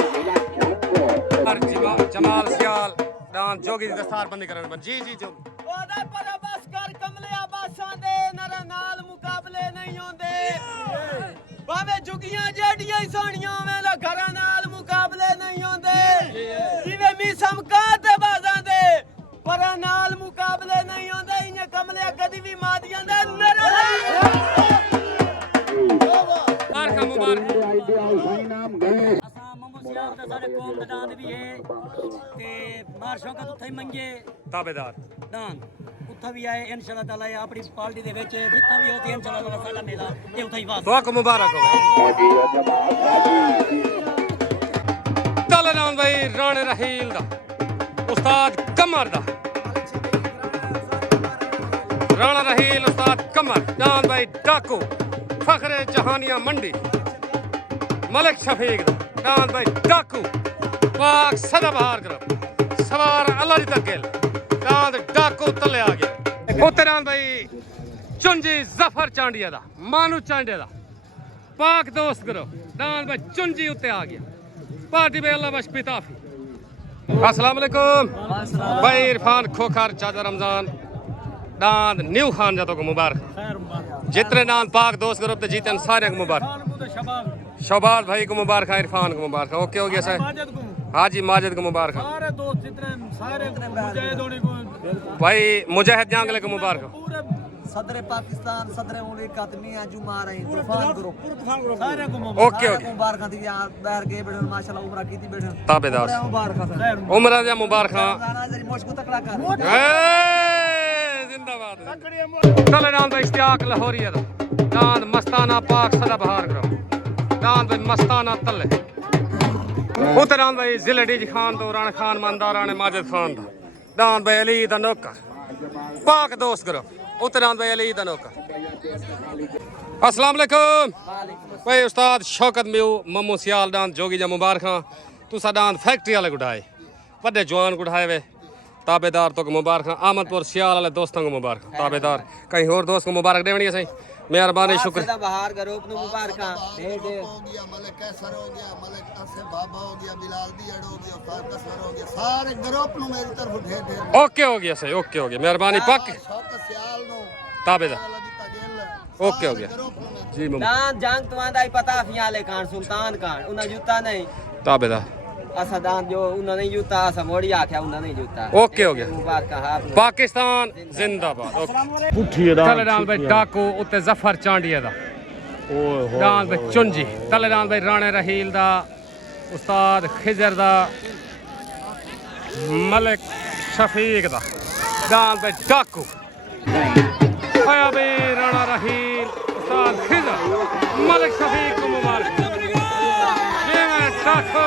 और जमाल सियाल डांस जोगी दी दस्तार बंदी करन जी जी जो ओदे पर बस कर कमलिया बासां दे नर नाल मुकाबले नहीं होंदे भावे जुगियां जेडियां ही सोहणियां वेला घरां नाल मुकाबले नहीं होंदे जिवें मीसम काते बाजां दे पर नाल मुकाबले नहीं होंदे इने कमलिया कदी भी मादियां दे नर मुबारक सारे कौम दा दांत भी है ते मार शौकत उत्थे मंगे ताबेदार दांत उत्थे भी आए इंशाल्लाह ताला अपनी पार्टी दे विच जितना भी होती इंशाल्लाह ताला साला मेला ते उत्थे ही वास दुआ को मुबारक हो तले डांस भाई राणे रहील दा उस्ताद कमर दा राणा रहील उस्ताद कमर डांस भाई डाकू फखरे जहानिया मंडी मलिक शफीक दा डांस भाई डाकू पाक सदाबहार करो सवार अल्लाह दी तक डांस डाकू तले आ गया उत्ते डांस भाई चुंजी जफर चांडिया दा मानू चांडिया दा पाक दोस्त करो डांस भाई चुंजी उत्ते आ गया पार्टी में अल्लाह बश पिताफी अस्सलाम वालेकुम भाई इरफान खोखर चाचा रमजान डांस न्यू खान जातो को मुबारक जितने डांस पाक दोस्त ग्रुप ते जीतन सारे को मुबारक शहबाज भाई को मुबारक इरफान को मुबारक ओके हो गया सर हाजी माजिद को मुबारक सारे दोस्त जितने सारे मुजाहिदों को भाई मुजाहिद जांगले को मुबारक सदर पाकिस्तान सदर मुल्क मियां जुमा रही तूफान ग्रुप सारे को ओके ओके मुबारक दी यार बैर गए बैठन माशाल्लाह उमरा कीती बैठन ताबेदार मुबारक उमरा जा मुबारक गाना जरी मुश्क तकड़ा कर जिंदाबाद तले डांस दा इश्तियाक लाहौरिया दा दांद मस्ताना पाक सदा बहार करो दांद भाई मस्ताना तले उते दांद भाई जिले डी खान तो राणा खान मानदा राणे माजिद खान दा दांद भाई अली दा नौकर पाक दोस्त करो उते दांद भाई अली दा नौकर अस्सलाम वालेकुम भाई उस्ताद शौकत म्यू मम्मू सियाल दांद जोगी जा मुबारखां तुसा दांद फैक्ट्री वाले गुडाए वड्डे जवान गुडाए वे ताबेदार तो मुबारक आमदपुर सियाल वाले दोस्तों को मुबारक ताबेदार कहीं और दोस्त को मुबारक देवनी सही मेहरबानी शुक्र बाहर करो अपने मुबारक हो गया मलिक कैसर हो गया मलिक आसिफ बाबा हो गया बिलाल दियड़ हो गया उस्ताद कसर हो गया सारे ग्रुप नु मेरी तरफ ढेर ढेर ओके हो गया सही ओके हो गया मेहरबानी पक शौकत सियाल नु ताबेदार ओके हो गया जी मुम दान जंग तुम्हारा ही पता फियाले खान सुल्तान खान उन्हें जूता नहीं ताबेदार असा दान जो उन्हें नहीं जूता असा मोड़ी आख्या उन्हें नहीं जूता ओके हो गया मुबारक हाफ पाकिस्तान जिंदाबाद ओके तलेदान भाई डाकू उत्ते जफर चांडिया दा दान भाई चुंजी तलेदान भाई राणे रहील दा उस्ताद खिजर दा मलिक शफीक दा दान भाई डाकू आया भाई राणा रहील उस्ताद खिजर मलिक शफीक को मुबारक ये मैं डाकू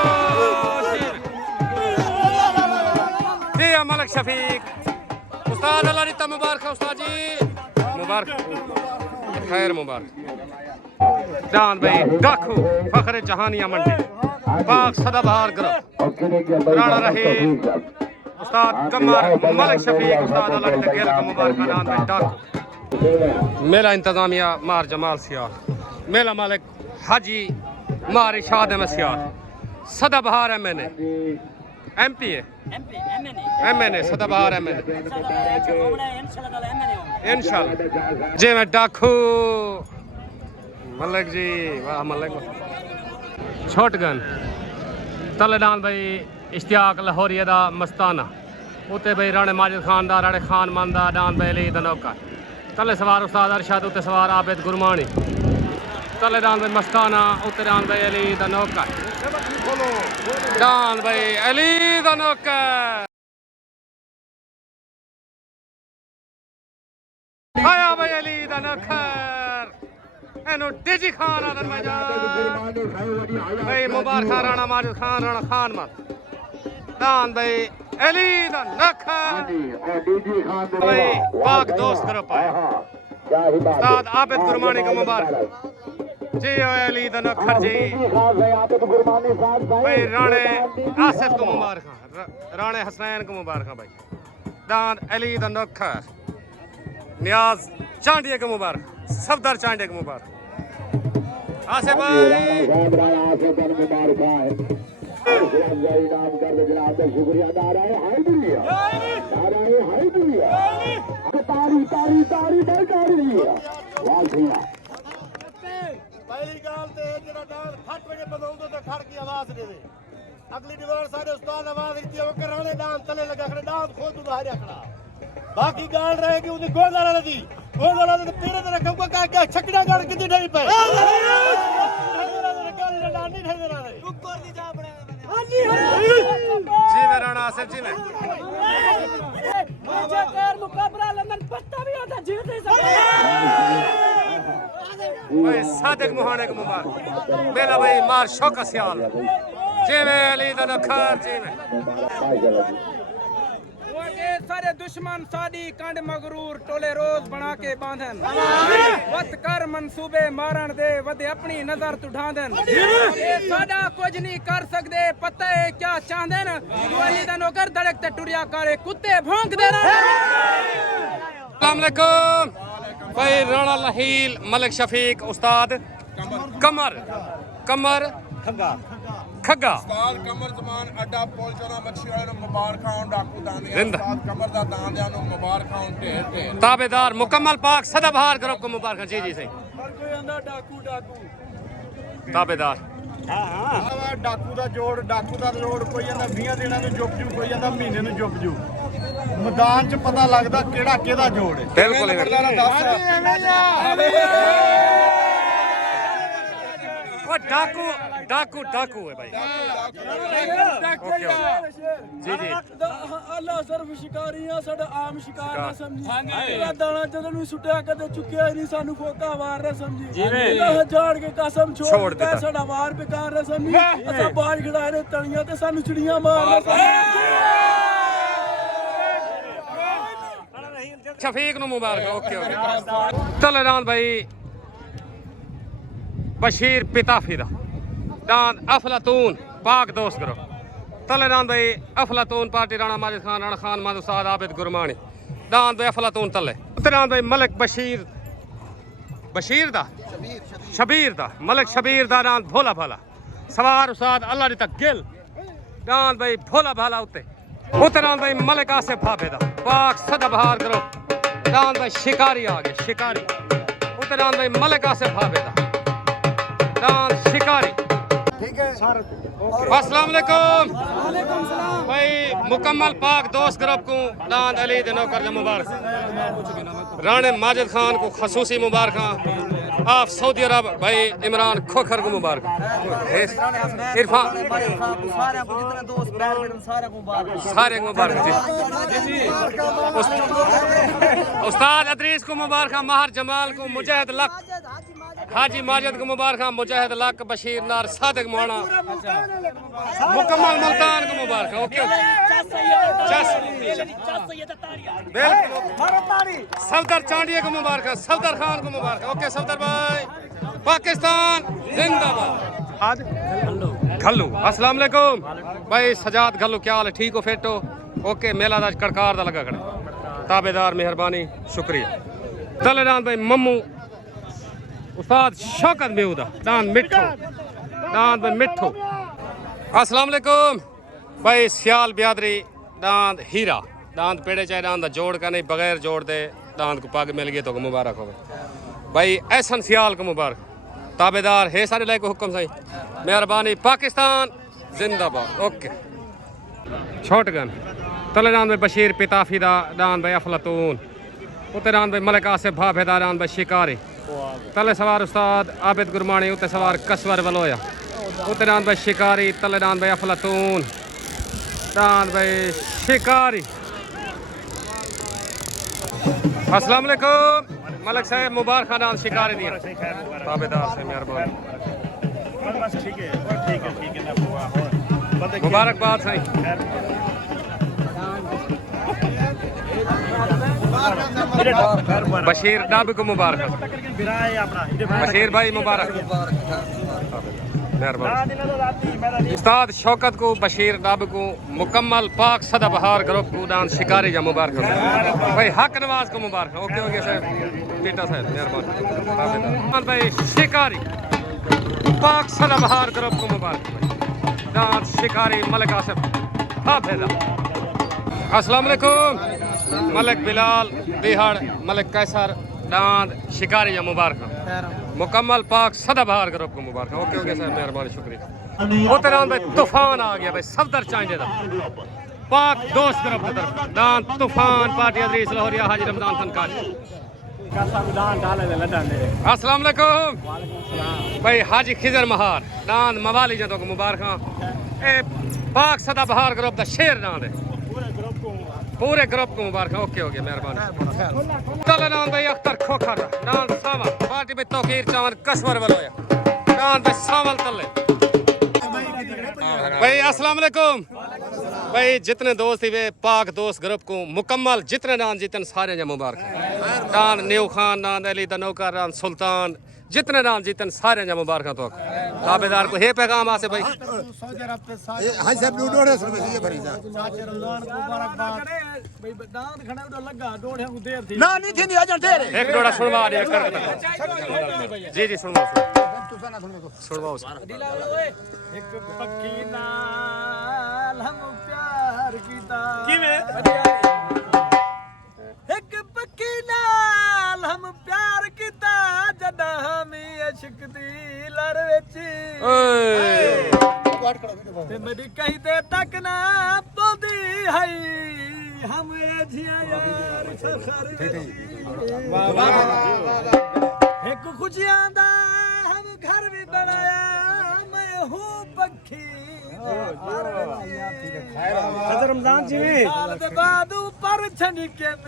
जी मलिक शफीक उस्ताद अल्लाह रिता मुबारक उस्ताद जी मुबारक खैर मुबारक जान भाई डाकू फखरे जहानिया मंडी पाक सदाबहार करो राणा रहील उस्ताद कमर मलिक शफीक उस्ताद अल्लाह रिता गेल का मुबारक जान भाई डाकू मेला इंतजामिया मार जमाल सियाल मेला मालिक हाजी मार इशाद में सियाल सदाबहार एमएनए एमपी है एमएनए सदाबहार एमएनए इंशाल्लाह जी मैं डाकू मलिक जी वाह मलिक छोटगन तलेदान भाई इश्तियाक लाहौरिया दा मस्ताना उते भाई राणे माजिद खान दा राणे खान मानदा दान भाई अली दा नौकर तले सवार उस्ताद अरशद उते सवार आबिद गुरमानी तलेदान भाई मस्ताना उते दान भाई अली दा नौकर दान भाई अली दा नौकर आया भाई अली दा नौकर एनो डिजी खान आदन मजान भाई मुबारक राणा माजिद खान राणा खान मान दान भाई अली दा नौकर भाई पाक दोस्त करो पाए उस्ताद आबिद गुरमानी को मुबारक जी अली दा नौकर जी भाई राणे आसिफ को मुबारक राणे हसनैन को मुबारक भाई दान अली दा नौकर नियाज चांडिया को मुबारक सफदर चांडिया को मुबारक आसिफ पहली गाल ते जेड़ा डाल फट वजे बदौंदो ते खड़ की आवाज देवे अगली दीवार सारे उस्ताद आवाज दी ओ कराने दान तले लगा खड़े दान खोद दू हारिया खड़ा बाकी गाल रहे कि उदी गोदाला दी गोदाला ते पीरे ते रखूंगा का छकड़ा गाल किती ढई पे ऊपर दी जा बने जी मेरा नाम आसिफ जी मैं मुझे कर मुकाबला लंदन पत्ता भी होता जीत नहीं सकता भाई सादिक मुहाने को मुबारक मेला भाई मार शौक सियाल जी मैं अली दा नौकर जी मैं सारे दुश्मन साडी कंड मगरूर टोले रोज बना के बांधन वत कर मंसूबे मारन दे वदे अपनी नजर तुठांदन ए साडा कुछ नहीं कर सकदे पता है क्या चाहंदन तू अली दा नौकर धड़क ते टुरिया करे कुत्ते भौंकदे अस्सलाम वालेकुम भाई राणा लहील मलिक शफीक उस्ताद कमर कमर खग्गा उस्ताद कमर जमान अड्डा पहुंचना मच्छी वाले नु मुबारक हों डाकू दानिया जिंदा उस्ताद कमर दा दानिया नु मुबारक हों ढेर ढेर ताबेदार मुकम्मल पाक सदाबहार करो को मुबारक जी जी सही हर कोई आंदा डाकू डाकू ताबेदार हां डाकू दा जोड़ कोई आंदा 20 दिनां नु जुप जू कोई आंदा महीने नु जुप जू मैदान च पता लगदा केड़ा केदा जोड़ है बिल्कुल ओ डाकू डाकू डाकू है भाई। ओके जी जी अल्लाह सिर्फ शिकारियां साडा आम शिकार ना समझी तेरा दाना ਜਦੋਂ ਨੂੰ ਸੁੱਟਿਆ ਕਦੇ ਚੁੱਕਿਆ ਨਹੀਂ ਸਾਨੂੰ ਫੋਕਾ ਵਾਰ ਨਾ ਸਮਝੀ ਅੱਲਾਹ ਜਾਣ ਕੇ ਕਸਮ ਛੋੜ ਦਿੱਤਾ ਸਾਡਾ ਵਾਰ ਬੇਕਾਰ ਨਾ ਸਮਝੀ ਅਸਾਂ ਬਾਜ ਖੜਾਏ ਨੇ ਤਲੀਆਂ ਤੇ ਸਾਨੂੰ ਚਿੜੀਆਂ ਮਾਰ ਨਾ ਸਮਝੀ। शफीक नु मुबारक। ओके ओके तलरान भाई बशीर पिताफी दा दान अफलातून पाक दोस्त करो तलरान भाई अफलातून पार्टी राणा माजिद खान राणा खान माद उस्ताद आबिद गुरमानी दान भाई अफलातून तले तलरान भाई मलिक बशीर बशीर दा शबीर दा मलिक शबीर दा दान भोला भाला सवार उस्ताद अल्लाह दी तक गिल दान भाई भोला भाला उत्ते उतरान भाई मलिक आसिफ भाभे दा पाक सदाबहार करो दान भाई शिकारी आ गए शिकारी उतरान भाई मलिक आसिफ भाभे दा दान शिकारी। ठीक है सर। अस्सलाम वालेकुम भाई मुकम्मल पाक दोस्त ग्रुप को दान अली दे नौकर मुबारक राणे माजिद खान को खसूसी मुबारक आप सऊदी अरब भाई इमरान खोखर को मुबारक इरफान सारे को मुबारक जी उस्ताद अदरीस को मुबारक महर जमाल को मुजाहिद लक हाजी माजिद को मुबारक मुजाहिद लक बशीर नार सादिक मोना मुकम्मल मुल्तान को मुबारक। ओके सफदर चांडिया को मुबारक सफदर खान को मुबारक। ओके सफदर भाई पाकिस्तान जिंदाबाद। आज घल्लू अस्सलाम वालेकुम भाई सजाद घल्लू क्या हाल है ठीक हो फिट हो। ओके मेला दा कड़कार दा लगा खड़े ताबेदार मेहरबानी शुक्रिया। तलेदान भाई मम्मू उस्ताद शौकत मेहूदा दान मिठो दान भाई मिठो। अस्सलाम वालेकुम भाई सियाल बियादरी दांद हीरा दांद पेड़े चाहे दांद जोड़ का नहीं बगैर जोड़ दे दांद को पग मिल गई तो मुबारक हो भाई एहसन सियाल को मुबारक ताबेदार है सारे लायक हुक्म सही मेहरबानी पाकिस्तान जिंदाबाद। ओके छोट गन तले दान भाई बशीर पिताफी दा दान भाई अफलातून उते दान भाई मलिक आसिफ भाभे दा दान भाई शिकारी तले सवार उस्ताद आबिद गुरमानी उते सवार कसवर वलोया उते दान भाई शिकारी तले दान भाई अफलातून दान भाई शिकारी। अस्सलाम वालेकुम मलिक साहब मुबारक दान शिकारी दिया ताबेदार से मेहरबानी मुबारकबाद सही बशीर डाब को मुबारक बशीर भाई मुबारक मेहरबानी। उस्ताद शौकत को बशीर डाब को मुकम्मल पाक सदाबहार ग्रुप को दान शिकारी जा मुबारक भाई हक नवाज को मुबारक। ओके ओके साहब बेटा साहब मेहरबानी भाई शिकारी पाक सदाबहार ग्रुप को मुबारक दान शिकारी मलिक आसिफ हाफिजा। अस्सलाम वालेकुम मलिक बिलाल बिहाड़ मलिक कैसर दांद शिकारी या मुबारक मुकम्मल पाक सदाबहार ग्रुप को मुबारक। ओके ओके सर मेहरबानी शुक्रिया। उतरान भाई तूफान आ गया भाई सफदर चांजे दा पाक दोस्त ग्रुप की तरफ दांद तूफान पार्टी अदरीस लाहौरिया हाजी रमजान फनकार। अस्सलाम वालेकुम भाई हाजी खिजर महार दांद मवाली जदों को मुबारक ए पाक सदाबहार ग्रुप दा शेर दांद है पूरे ग्रुप को मुबारक। ओके ओके मेहरबानी। तलनान भाई अख्तर खोखर दान सावल पार्टी में तौकीर चावन कसवर वलोया दान भाई सावल तले भाई अस्सलाम वालेकुम भाई जितने दोस्त थे वे पाक दोस्त ग्रुप को मुकम्मल जितने दान जितने सारे जा मुबारक दान न्यू खान दान अली दा नौकर दान सुल्तान जितने नाम जीतन सारे जा मुबारक तो ताबेदार को हे पैगाम आसे भाई सऊदी अरब पे हां साहब डोड़े समय ये भरी जा चाचे रमजान को मुबारकबाद भाई दांत खड़ा उड़ा लगा डोड़े को देर थी ना नहीं थी अजन तेरे एक डोड़ा सुनवा दे कर जी जी सुनवा सुनवा एक पक्की नाल हम प्यार कीता एक पक्की नाल हम प्यार कीता जदा हमी इश्क दी लड़ विच ते मेरी कहीं ते तक ना पोदी है हम जिया यार सफर एक खुशियां दा अब घर भी बनाया मैं हूँ पक्षी रमजान जी भी साल दे बाद ऊपर छनिकन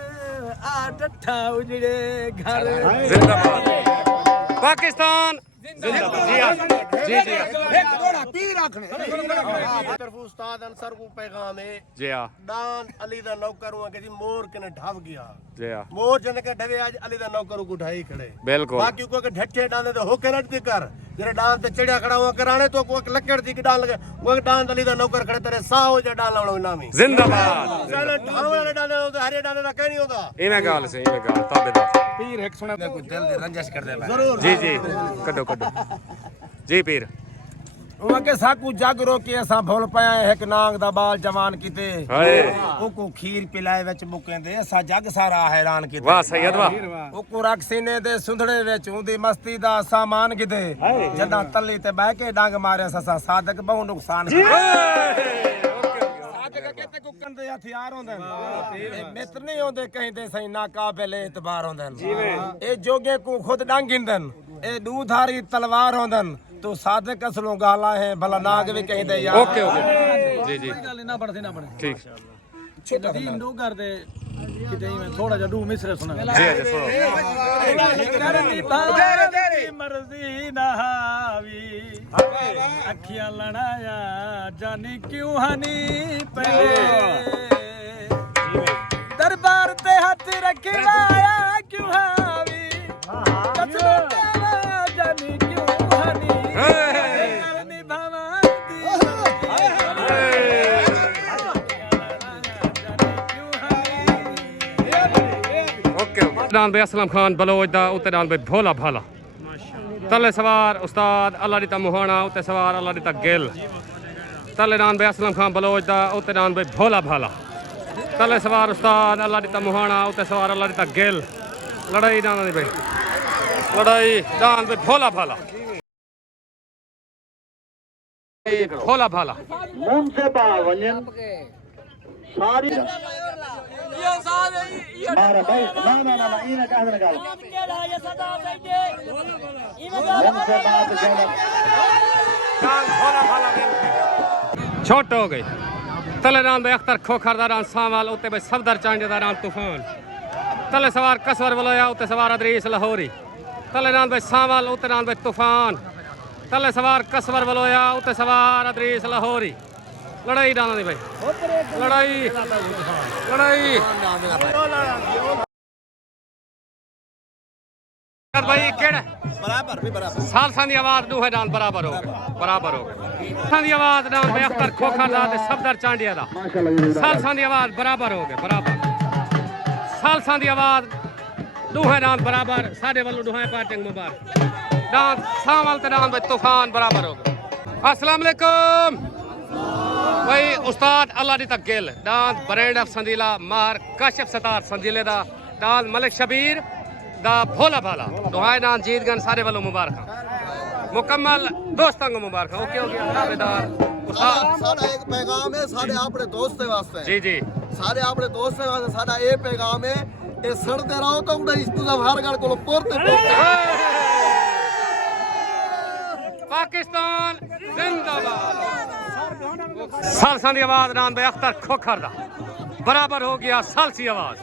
आ डठा उजड़े घर जिंदाबाद पाकिस्तान जिंदाबाद जी जी तरफ उस्ताद अंसर को पैगाम है जी हाँ डान अली दा नौकर हुआ कि जी मोर कने ढव गया जी हाँ मोर जन के ढवे आज अली दा नौकर को ढाई खड़े बिल्कुल बाकी को के ढट्ठे डांदे तो होके नट दी कर जेरे डांद ते चढ़िया खड़ा हुआ कराने तो को लकड़ दी की डाल लगे वो डांद अली दा नौकर खड़े तेरे साहो जे डाल लावणो नामी जिंदाबाद चल ढावले डाले तो हरे डाले ना कहीं नहीं होता इवें गाल से इवें गाल ताबेदार पीर एक सुना कुछ दिल दे रंजश कर दे जरूर जी जी कड्डो कड्डो जी पीर उनके साकू जग रोके असा भूल पाया एक नांग दा बाल जवान किते हाय ओको खीर पिलाए विच मुकेंदे असा जग सारा हैरान किते वाह सैयद वाह ओको रख सीने दे सुंधड़े विच उंदी मस्ती दा सामान किते जदा तल्ली ते बह के डंग मारे असा सादक बहु नुकसान सादक केते कुकन दे हथियार होंदे ए मित्र नहीं होंदे कहिंदे सही ना काबिल एतबार होंदे ए जोगे को खुद डंग हिंदन ए दूधारी तलवार होंदन तो सादक असलों गाला है भला नाग भी कहिंदे यार ओके ओके जी जी गल ना पड़ती ना पड़े ठीक छोटा डू कर दे किते मैं थोड़ा जा डू मिसरे सुना जी जी सुनो करनी भाई मर्जी ना हावी अखियां लड़ाया जानी क्यों हनी पहले दरबार ते हाथ रखवाया क्यों हावी कसम जानी क्यों हनी करनी भवानी ओके डान भाई असलम खान बलोच दा उत्ते डान भाई भोला भाला तले सवार उस्ताद अल्लाह दी मुहाना उत्ते सवार अल्लाह दी गिल तले डान भाई असलम खान बलोच दा उत्ते डान भाई भोला भाला तले सवार उस्ताद अल्लाह दी मुहाना उत्ते सवार अल्लाह दी गिल लड़ाई डान दी भाई लड़ाई डान भाई भोला भाला भोला भाला मुंह से बाहर वंजन सारी मारा भाई ना इने कहने गल मुंह से बात जाना भोला भाला छोट हो गई तले डान भाई अख्तर खोखर दा डान सावल उत्ते भाई सफदर चांडे दा डान तूफान तले सवार कसवर बलोया उत्ते सवार अदरीस लाहौरी तले डान भाई सावल उत्ते डान भाई तूफान तले सवार कसवर बलोया उत्ते सवार अदरीस लाहौरी लड़ाई डाना दी भाई लड़ाई लड़ाई भाई केड़ा बराबर भी बराबर सालसां दी आवाज दू है डान बराबर हो गए सालसां दी आवाज डान भाई अख्तर खोखर दा ते सफदर चांडिया दा सालसां दी आवाज बराबर हो गए बराबर सालसां दी आवाज दू है डान बराबर साडे वालों दू है पार्टिंग मुबारक डान सावल ते डान भाई तूफान बराबर हो गए अस्सलाम वालेकुम भाई उस्ताद अल्लाह दी तगिल डांस ब्रांड ऑफ संदीला मार काशिफ सतार संदीले दा डांस मलिक शबीर दा भोला भाला दुहाई डांस जीत गन सारे वालों मुबारक मुकम्मल दोस्तों को मुबारक ओके हो गया दावेदार साडा एक पैगाम है साडे अपने दोस्त वास्ते जी जी सारे अपने दोस्त वास्ते साडा ये पैगाम है ये सड़ते रहो तो उड़ा इस्तुजा भारगढ़ को पोरते पाकिस्तान जिंदाबाद सालसां दी आवाज डांस भाई अख्तर खोखर दा बराबर हो गया सालसी आवाज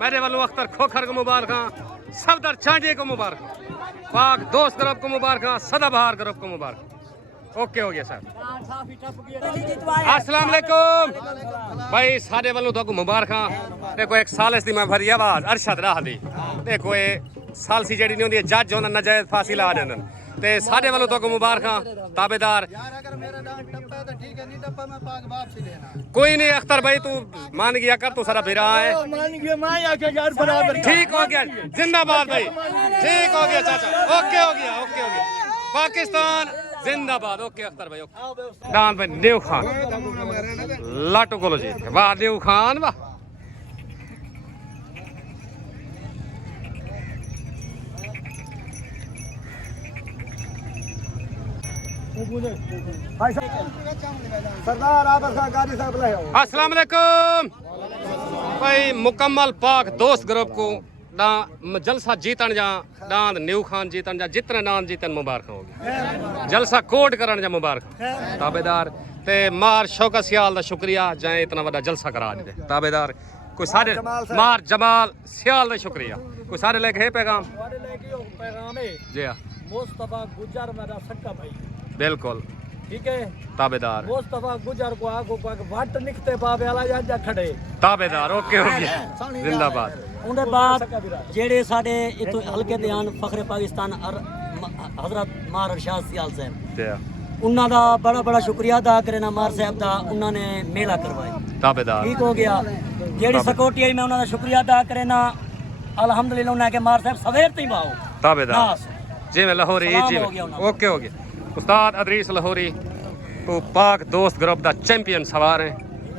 मेरे वालों अख्तर खोखर को मुबारक सफदर चांडिये को मुबारक पाक दोस्त ग्रुप को मुबारक सदाबहार ग्रुप को मुबारक ओके हो गया सर अस्सलाम वालेकुम भाई सारे वालों तो मुबारक देखो एक सालिस दी मैं भरी आवाज अरशद राह दी देखो ये सालसी जेड़ी नहीं होंदी जज होंदा नजायज फांसी ला देंदन ते सारे वालों तो मुबारक ताबेदार कोई नहीं अख्तर भाई तू मान गया कर तू सारा फिरा है ठीक हो गया जिंदाबाद भाई ठीक हो गया चाचा ओके हो गया पाकिस्तान जिंदाबाद ओके अख्तर भाई ओके डान भाई न्यू खान लाटू कोलो जी वाह न्यू खान वाह सरदार आबर खान गाजी साहब ले आओ अस्सलाम वालेकुम भाई मुकम्मल पाक दोस्त ग्रुप को जलसा जीतन जा डांद न्यू खान जीतन जा जितने नान जीतन मुबारक होगी जलसा कोट करन जा मुबारक ताबेदार ते मार शौकत सियाल दा शुक्रिया जाए इतना बड़ा जलसा करा दे ताबेदार कोई सारे मार जमाल सियाल दा शुक्रिया कोई सारे लेके है पैगाम पैगाम है जी हाँ मुस्तफा गुजर मेरा सक्का भाई बिल्कुल ठीक है ताबेदार मुस्तफा गुजर को आगो को वट निकते पावे वाला जा खड़े ताबेदार ओके ओके जिंदाबाद ਉਹਦੇ ਬਾਅਦ ਜਿਹੜੇ ਸਾਡੇ ਇਥੋਂ ਹਲਕੇ ਦੇ ਹਨ ਫਖਰੇ ਪਾਕਿਸਤਾਨ ਹਜ਼ਰਤ ਮਾਰ ਅਰਸ਼ਾਦ ਸਿਆਲ ਸਾਹਿਬ जी हाँ ਉਹਨਾਂ ਦਾ ਬੜਾ ਬੜਾ ਸ਼ੁਕਰੀਆ ਅਦਾ ਕਰਨਾ ਮਾਰ ਸਾਹਿਬ ਦਾ ਉਹਨਾਂ ਨੇ ਮੇਲਾ ਕਰਵਾਇਆ ताबेदार ठीक हो गया ਜਿਹੜੀ ਸਿਕਿਉਰਿਟੀ ਆਈ ਮੈਂ ਉਹਨਾਂ ਦਾ ਸ਼ੁਕਰੀਆ ਅਦਾ ਕਰਨਾ ਅਲਹਮਦੁਲਿਲਾ ਉਹਨਾਂ ਕੇ ਮਾਰ ਸਾਹਿਬ ਸਵੇਰ ਤੋਂ ਹੀ ਬਾਓ ताबेदार नास। जी में लाहौरी सलाम जी हो गया उन्होंने। ओके हो गया उस्ताद अदरीस लाहौरी को पाक दोस्त ग्रुप दा चैंपियन सवार है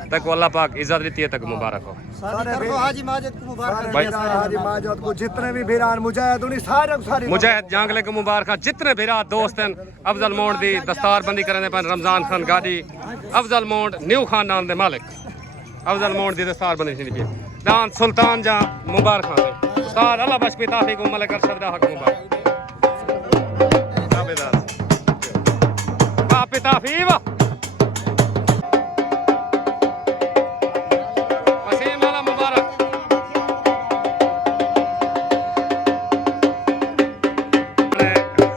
तक अल्लाह पाक इज्जत देती है तक मुबारक हो हाजी माजिद को मुबारक भाई हाजी माजिद को जितने भी वीरान मुजाहिद उन्हीं सारे सारी मुजाहिद जांगले को मुबारक जितने भिरा दोस्त हैं अफजल मोंड दी दस्तार बंदी करने पर रमजान खान गादी अफजल मोंड न्यू खान नाम दे मालिक अफजल मोंड दी दस्तार बंदी थी दान सुल्तान जा मुबारक खान उस्ताद अल्लाह बख्श पिताफी को मलिक अरशद हक मुबारक ताबेदार वाह पिताफी वाह वसीम वाला मुबारक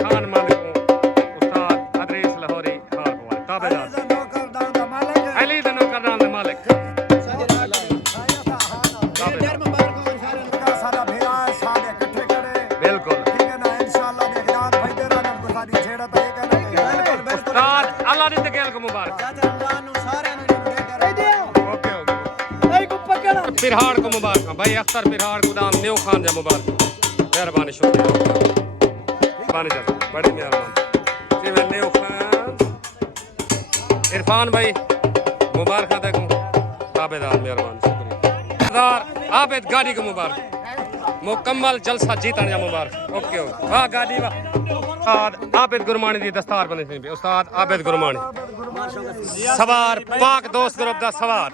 खान मालिक उस्ताद अदरीस लाहौरी हार हुआ ताबेदार अली द नौकर नाम दे मालिक बिल्कुल उस्ताद अल्लाह दी तकेल को मुबारक ओके ओके पिरहाड़ को मुबारक भाई अख्तर पिरहाड़ को दाम न्यू खान जा मुबारक मेहरबानी शुक्रिया मेहरबानी जा बड़ी मेहरबानी जी मैं न्यू खान इरफान भाई मुबारक दे को ताबेदार मेहरबानी शुक्रिया सरदार आबिद गाड़ी को मुबारक मुकम्मल जलसा जीतन जा मुबारक ओके ओके वाह गाड़ी वाह उस्ताद आबिद गुरमानी दी दस्तार बनी थी उस्ताद आबिद गुरमानी सवार पाक दोस्त ग्रुप दा सवार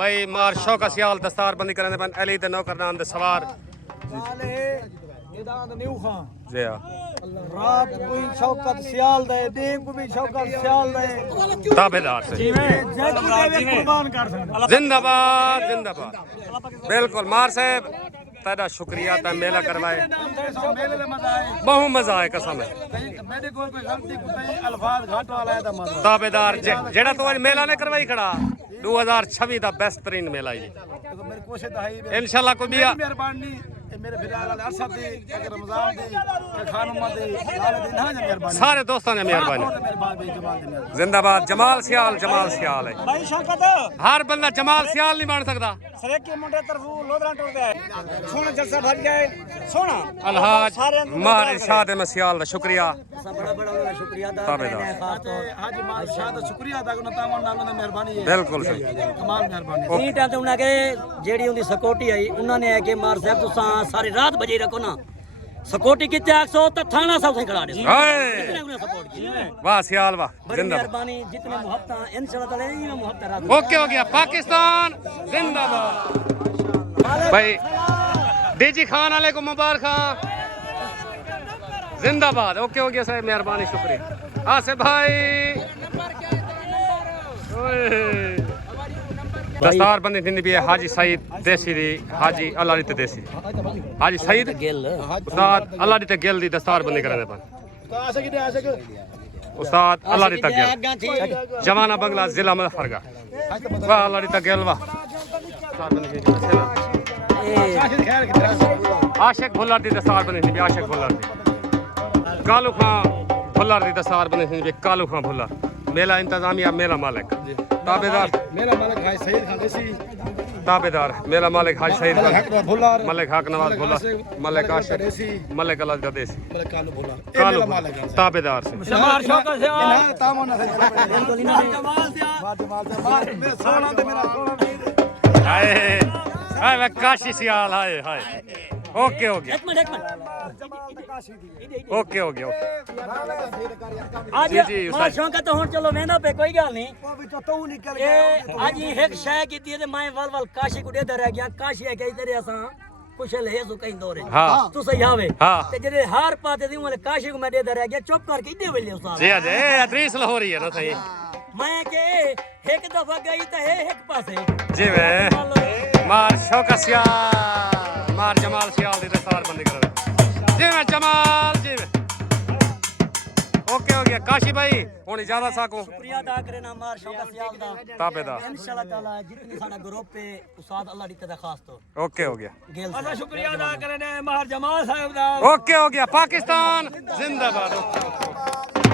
भाई मार शौकत सियाल दस्तार बंदी करने पर अली दे नौकर नाम दे सवार न्यू खान जी हां रात कोई शौकत सियाल दे देव को भी शौकत सियाल दे ताबेदार से कुर्बान कर सकते जिंदाबाद जिंदाबाद बिल्कुल मार साहब तेरा शुक्रिया ता मेला करवाए बहु मजा आए कसम है मेरे कोल कोई गलती कोई अल्फाज घाट वाला है ता मजा ताबेदार जेड़ा तो आज मेला ने करवाई खड़ा 2026 दा बेहतरीन मेला ही मेरी कोशिश है इंशाल्लाह को बिया मेहरबानी मेरे बिलाल अरशद दी अगर रमजान दी खान उम्मत दी लाल दी ना मेहरबानी सारे दोस्तों ने मेहरबानी मेहरबानी जमाल दी जिंदाबाद जमाल सियाल है भाई शौकत हर बंदा जमाल सियाल नहीं बन सकता सरे के मुंडे तरफू लोधरा टुर दे सोना जलसा भर जाए सोना अलहाज मार इरशाद मसियाल दा शुक्रिया बड़ा बड़ा उनका शुक्रिया अदा ताबेदार। करना है खास तौर हाजी माल शाह दा शुक्रिया अदा करना तामन नाल दी मेहरबानी है बिल्कुल सही कमाल मेहरबानी सी टाइम ते उन्हें के जेडी उनकी सिक्योरिटी आई उन्होंने है कि मार साहब तुसा सारी रात बजे रखो ना सिक्योरिटी कितने 100 तो थाना साहब से खड़ा दे हाय कितने उन्हें सपोर्ट किया वाह सियाल वाह बड़ी जिंदाबाद मेहरबानी जितने मुहब्बत इंशाल्लाह ताला ये मुहब्बत रात ओके हो गया पाकिस्तान जिंदाबाद भाई डीजी खान वाले को मुबारक जिंदाबाद ओके हो गया साहब मेहरबानी शुक्रिया आसिफ भाई दस्तार बंदी थी भी हाजी सईद देसी दी हाजी अल्लाह दी देसी हाजी सईद गिल उस्ताद अल्लाह दी गिल दी दस्तार बंदी करने पर उस्ताद अल्लाह दी गिल जमाना बंगला जिला मुजफ्फरगढ़ वाह अल्लाह दी गिल वाह दस्तार बंदी थी आशिक भुल्लर दी दस्तार बनी थी आशिक भुल्लर दी कालू खां भुल्लर दी दस्तार बनी थी कालू खां भुल्लर मेला इंतजामिया मेला मालिक ताबेदार मेरा मालिक भाई सईद खान देसी ताबेदार मेला मालिक हाजी सईद हक भुल्लर मलिक हक नवाज भुल्लर मलिक आशिक मलिक अलाज का देसी मलिक कालू भुल्लर कालू ताबेदार से मार शौकत से इन्हां तामन है बिल्कुल इन्होंने जमाल से मेरा सोना ते मेरा सोना हाय हाय मैं काशी सियाल हाय हाय ओके हो गया एक मिनट ओके हो गया आज जी, जी, मार शौकत तो हुन चलो वेंदा पे कोई गल नहीं विचों तू निकल ये आज एक शय कीती है ते मैं वल वल काशी को देदा रह गया काशी है के इधर असा कुशल है सो कहीं दौरे हाँ। तू सही आवे हाँ। ते जेडे हार पाते दी वाले काशिक मैं दे रह गया चुप करके इदे वेले उस्ताद जी अजय अदरीस लाहौरी है ना सही मैं के एक दफा गई त है एक पासे जी वे मार शौक सियाल मार जमाल सियाल दी सार बंदी करो जी मैं जमाल जी मैं ओके हो गया काशी भाई हुन इजाजत साको शुक्रिया अदा करे ना मार शौक सियाल दा ताबेदार इंशाल्लाह ताला जितनी साडा ग्रुप पे उस्ताद अल्लाह दी दरखास्त तो ओके हो गया गेल असा शुक्रिया अदा करे ने मार जमाल साहब दा ओके हो गया पाकिस्तान जिंदाबाद